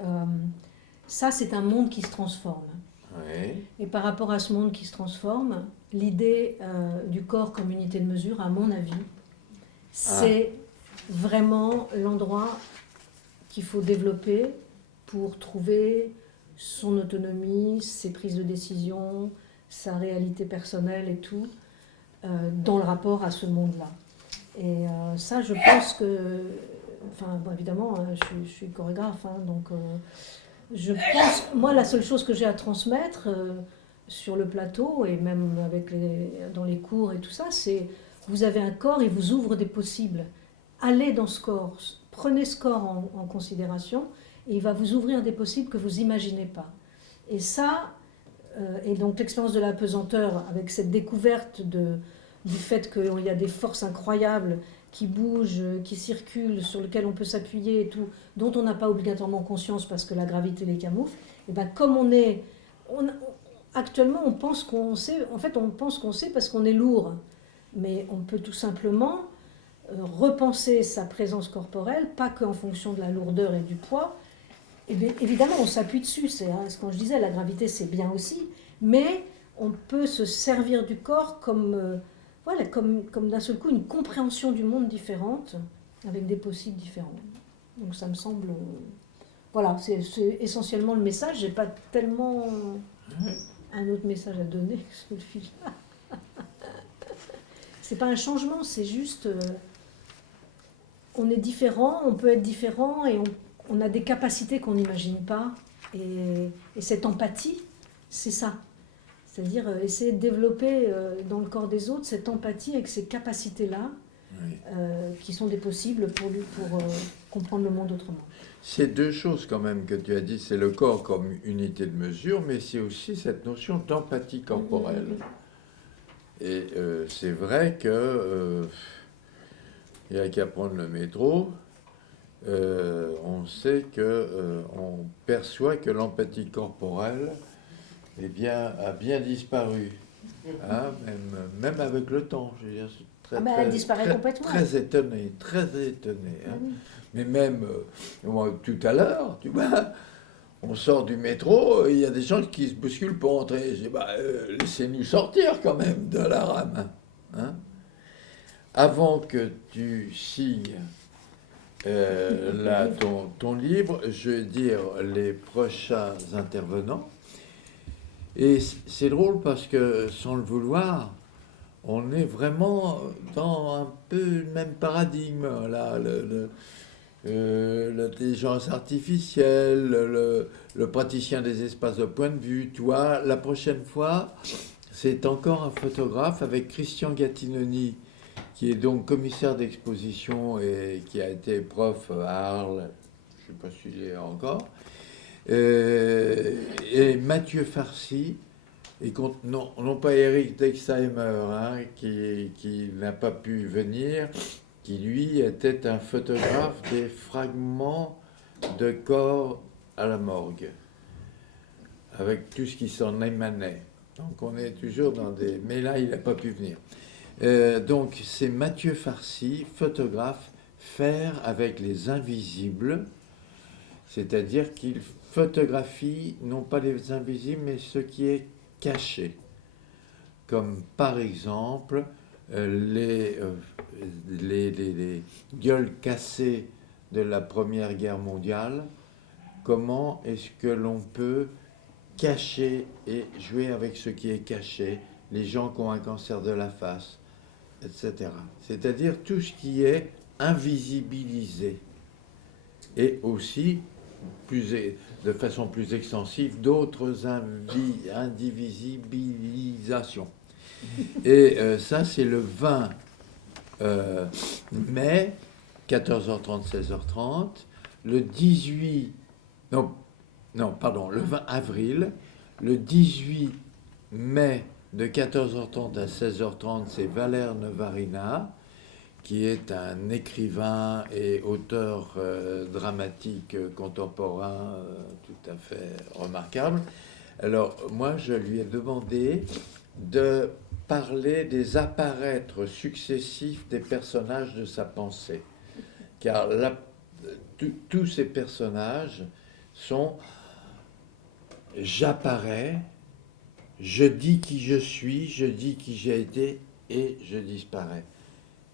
ça, c'est un monde qui se transforme. Oui. Et par rapport à ce monde qui se transforme, l'idée du corps comme unité de mesure, à mon avis, c'est vraiment l'endroit qu'il faut développer pour trouver son autonomie, ses prises de décision, sa réalité personnelle et tout, dans le rapport à ce monde-là. Et ça, je pense que... Enfin, bon, évidemment, je suis chorégraphe, donc je pense... Moi, la seule chose que j'ai à transmettre sur le plateau, et même dans les cours et tout ça, c'est vous avez un corps, il vous ouvre des possibles. Allez dans ce corps, prenez ce corps en considération, et il va vous ouvrir des possibles que vous n'imaginez pas. Et ça, et donc l'expérience de la pesanteur, avec cette découverte du fait qu'il y a des forces incroyables qui bougent, qui circulent, sur lesquelles on peut s'appuyer et tout, dont on n'a pas obligatoirement conscience parce que la gravité les camoufle, et bien comme actuellement on pense qu'on sait, en fait on pense qu'on sait parce qu'on est lourd, mais on peut tout simplement repenser sa présence corporelle, pas qu'en fonction de la lourdeur et du poids. Et bien, évidemment, on s'appuie dessus. Quand je disais, la gravité, c'est bien aussi. Mais on peut se servir du corps comme voilà, comme d'un seul coup une compréhension du monde différente, avec des possibles différents. Donc ça me semble... voilà, c'est essentiellement le message. J'ai pas tellement un autre message à donner que celui-là. C'est pas un changement, c'est juste... on est différent, on peut être différent et on a des capacités qu'on n'imagine pas. Et cette empathie, c'est ça. C'est-à-dire essayer de développer dans le corps des autres cette empathie avec ces capacités-là, qui sont des possibles pour comprendre le monde autrement. C'est deux choses quand même que tu as dit, c'est le corps comme unité de mesure, mais c'est aussi cette notion d'empathie corporelle. Et c'est vrai que il n'y a qu'à prendre le métro, on sait on perçoit que l'empathie corporelle a bien disparu, hein, même avec le temps. Je veux dire, elle disparaît complètement. Très étonné. Hein. Oui. Mais même tout à l'heure, tu vois, on sort du métro, il y a des gens qui se bousculent pour entrer. Je dis, laissez-nous sortir quand même de la rame. Hein. Avant que tu signes ton livre, je vais dire les prochains intervenants. Et c'est drôle parce que, sans le vouloir, on est vraiment dans un peu le même paradigme, là, l'intelligence artificielle, le praticien des espaces de point de vue. Tu vois, la prochaine fois, c'est encore un photographe avec Christian Gattinoni, qui est donc commissaire d'exposition et qui a été prof à Arles, je ne sais pas s'il est encore, et Mathieu Farcy, et non pas Eric Dexheimer, hein, qui n'a pas pu venir, qui lui était un photographe des fragments de corps à la morgue, avec tout ce qui s'en émanait. Donc on est toujours dans des... Mais là, il n'a pas pu venir. Donc c'est Mathieu Farcy, photographe, faire avec les invisibles, c'est-à-dire qu'il photographie non pas les invisibles, mais ce qui est caché, comme par exemple les gueules cassées de la Première Guerre mondiale. Comment est-ce que l'on peut cacher et jouer avec ce qui est caché, les gens qui ont un cancer de la face, etc. C'est-à-dire tout ce qui est invisibilisé. Et aussi, de façon plus extensive, d'autres indivisibilisations. Et ça, c'est le 20 mai, 14h30, 16h30. Le 18... le 20 avril. Le 18 mai, de 14h30 à 16h30, c'est Valère Novarina, qui est un écrivain et auteur dramatique contemporain tout à fait remarquable. Alors, moi, je lui ai demandé de parler des apparaîtres successifs des personnages de sa pensée. Car tous ces personnages sont « j'apparais », je dis qui je suis, je dis qui j'ai été et je disparais.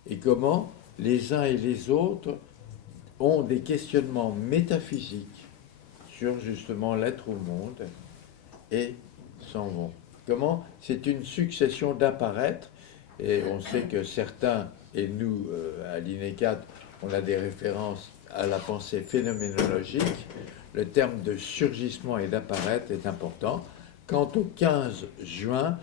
Et comment les uns et les autres ont des questionnements métaphysiques sur justement l'être au monde et s'en vont. Comment c'est une succession d'apparaître, et on sait que certains, et nous à l'INECAT, on a des références à la pensée phénoménologique. Le terme de surgissement et d'apparaître est important. Quant au 15 juin,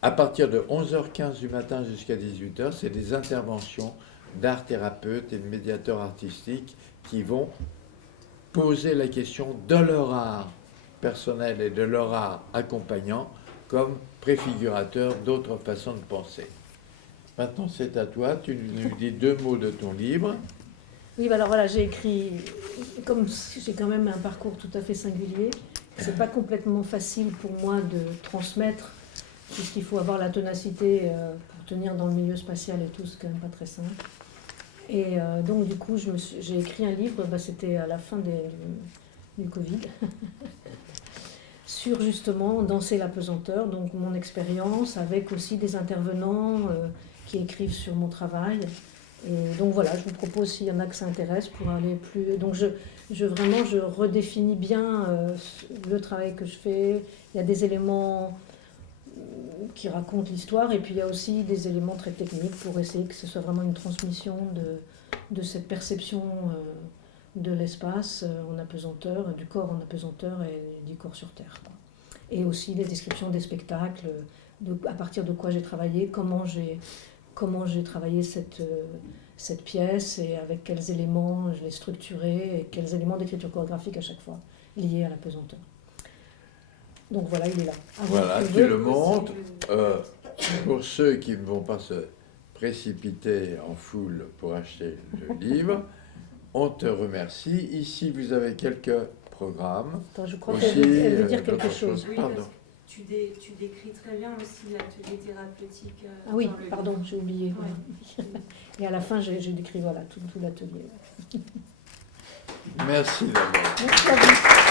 à partir de 11h15 du matin jusqu'à 18h, c'est des interventions d'art thérapeutes et de médiateurs artistiques qui vont poser la question de leur art personnel et de leur art accompagnant comme préfigurateurs d'autres façons de penser. Maintenant, c'est à toi. Tu nous dis 2 mots de ton livre. Oui, alors voilà, j'ai écrit, comme j'ai quand même un parcours tout à fait singulier, c'est pas complètement facile pour moi de transmettre, puisqu'il faut avoir la ténacité pour tenir dans le milieu spatial et tout, c'est quand même pas très simple. Et donc du coup, j'ai écrit un livre, c'était à la fin du Covid, sur justement danser la pesanteur, donc mon expérience avec aussi des intervenants qui écrivent sur mon travail. Et donc voilà, je vous propose, s'il y en a que ça intéresse, pour aller plus... Donc je redéfinis bien le travail que je fais. Il y a des éléments qui racontent l'histoire, et puis il y a aussi des éléments très techniques pour essayer que ce soit vraiment une transmission de cette perception de l'espace en apesanteur, du corps en apesanteur et du corps sur Terre. Et aussi les descriptions des spectacles, à partir de quoi j'ai travaillé, comment j'ai travaillé cette pièce et avec quels éléments je l'ai structurée et quels éléments d'écriture chorégraphique à chaque fois liés à la pesanteur. Donc voilà, il est là. Voilà, tu le montres. Pour ceux qui ne vont pas se précipiter en foule pour acheter le livre, on te remercie. Ici, vous avez quelques programmes. Attends, je crois aussi, qu'elle veut dire quelque chose. Oui, Pardon. parce que tu décris très bien aussi l'atelier thérapeutique. Ah oui, dans le pardon, j'ai oublié. Ouais. Et à la fin, j'ai décrit voilà, tout l'atelier. Merci d'abord. Merci à vous.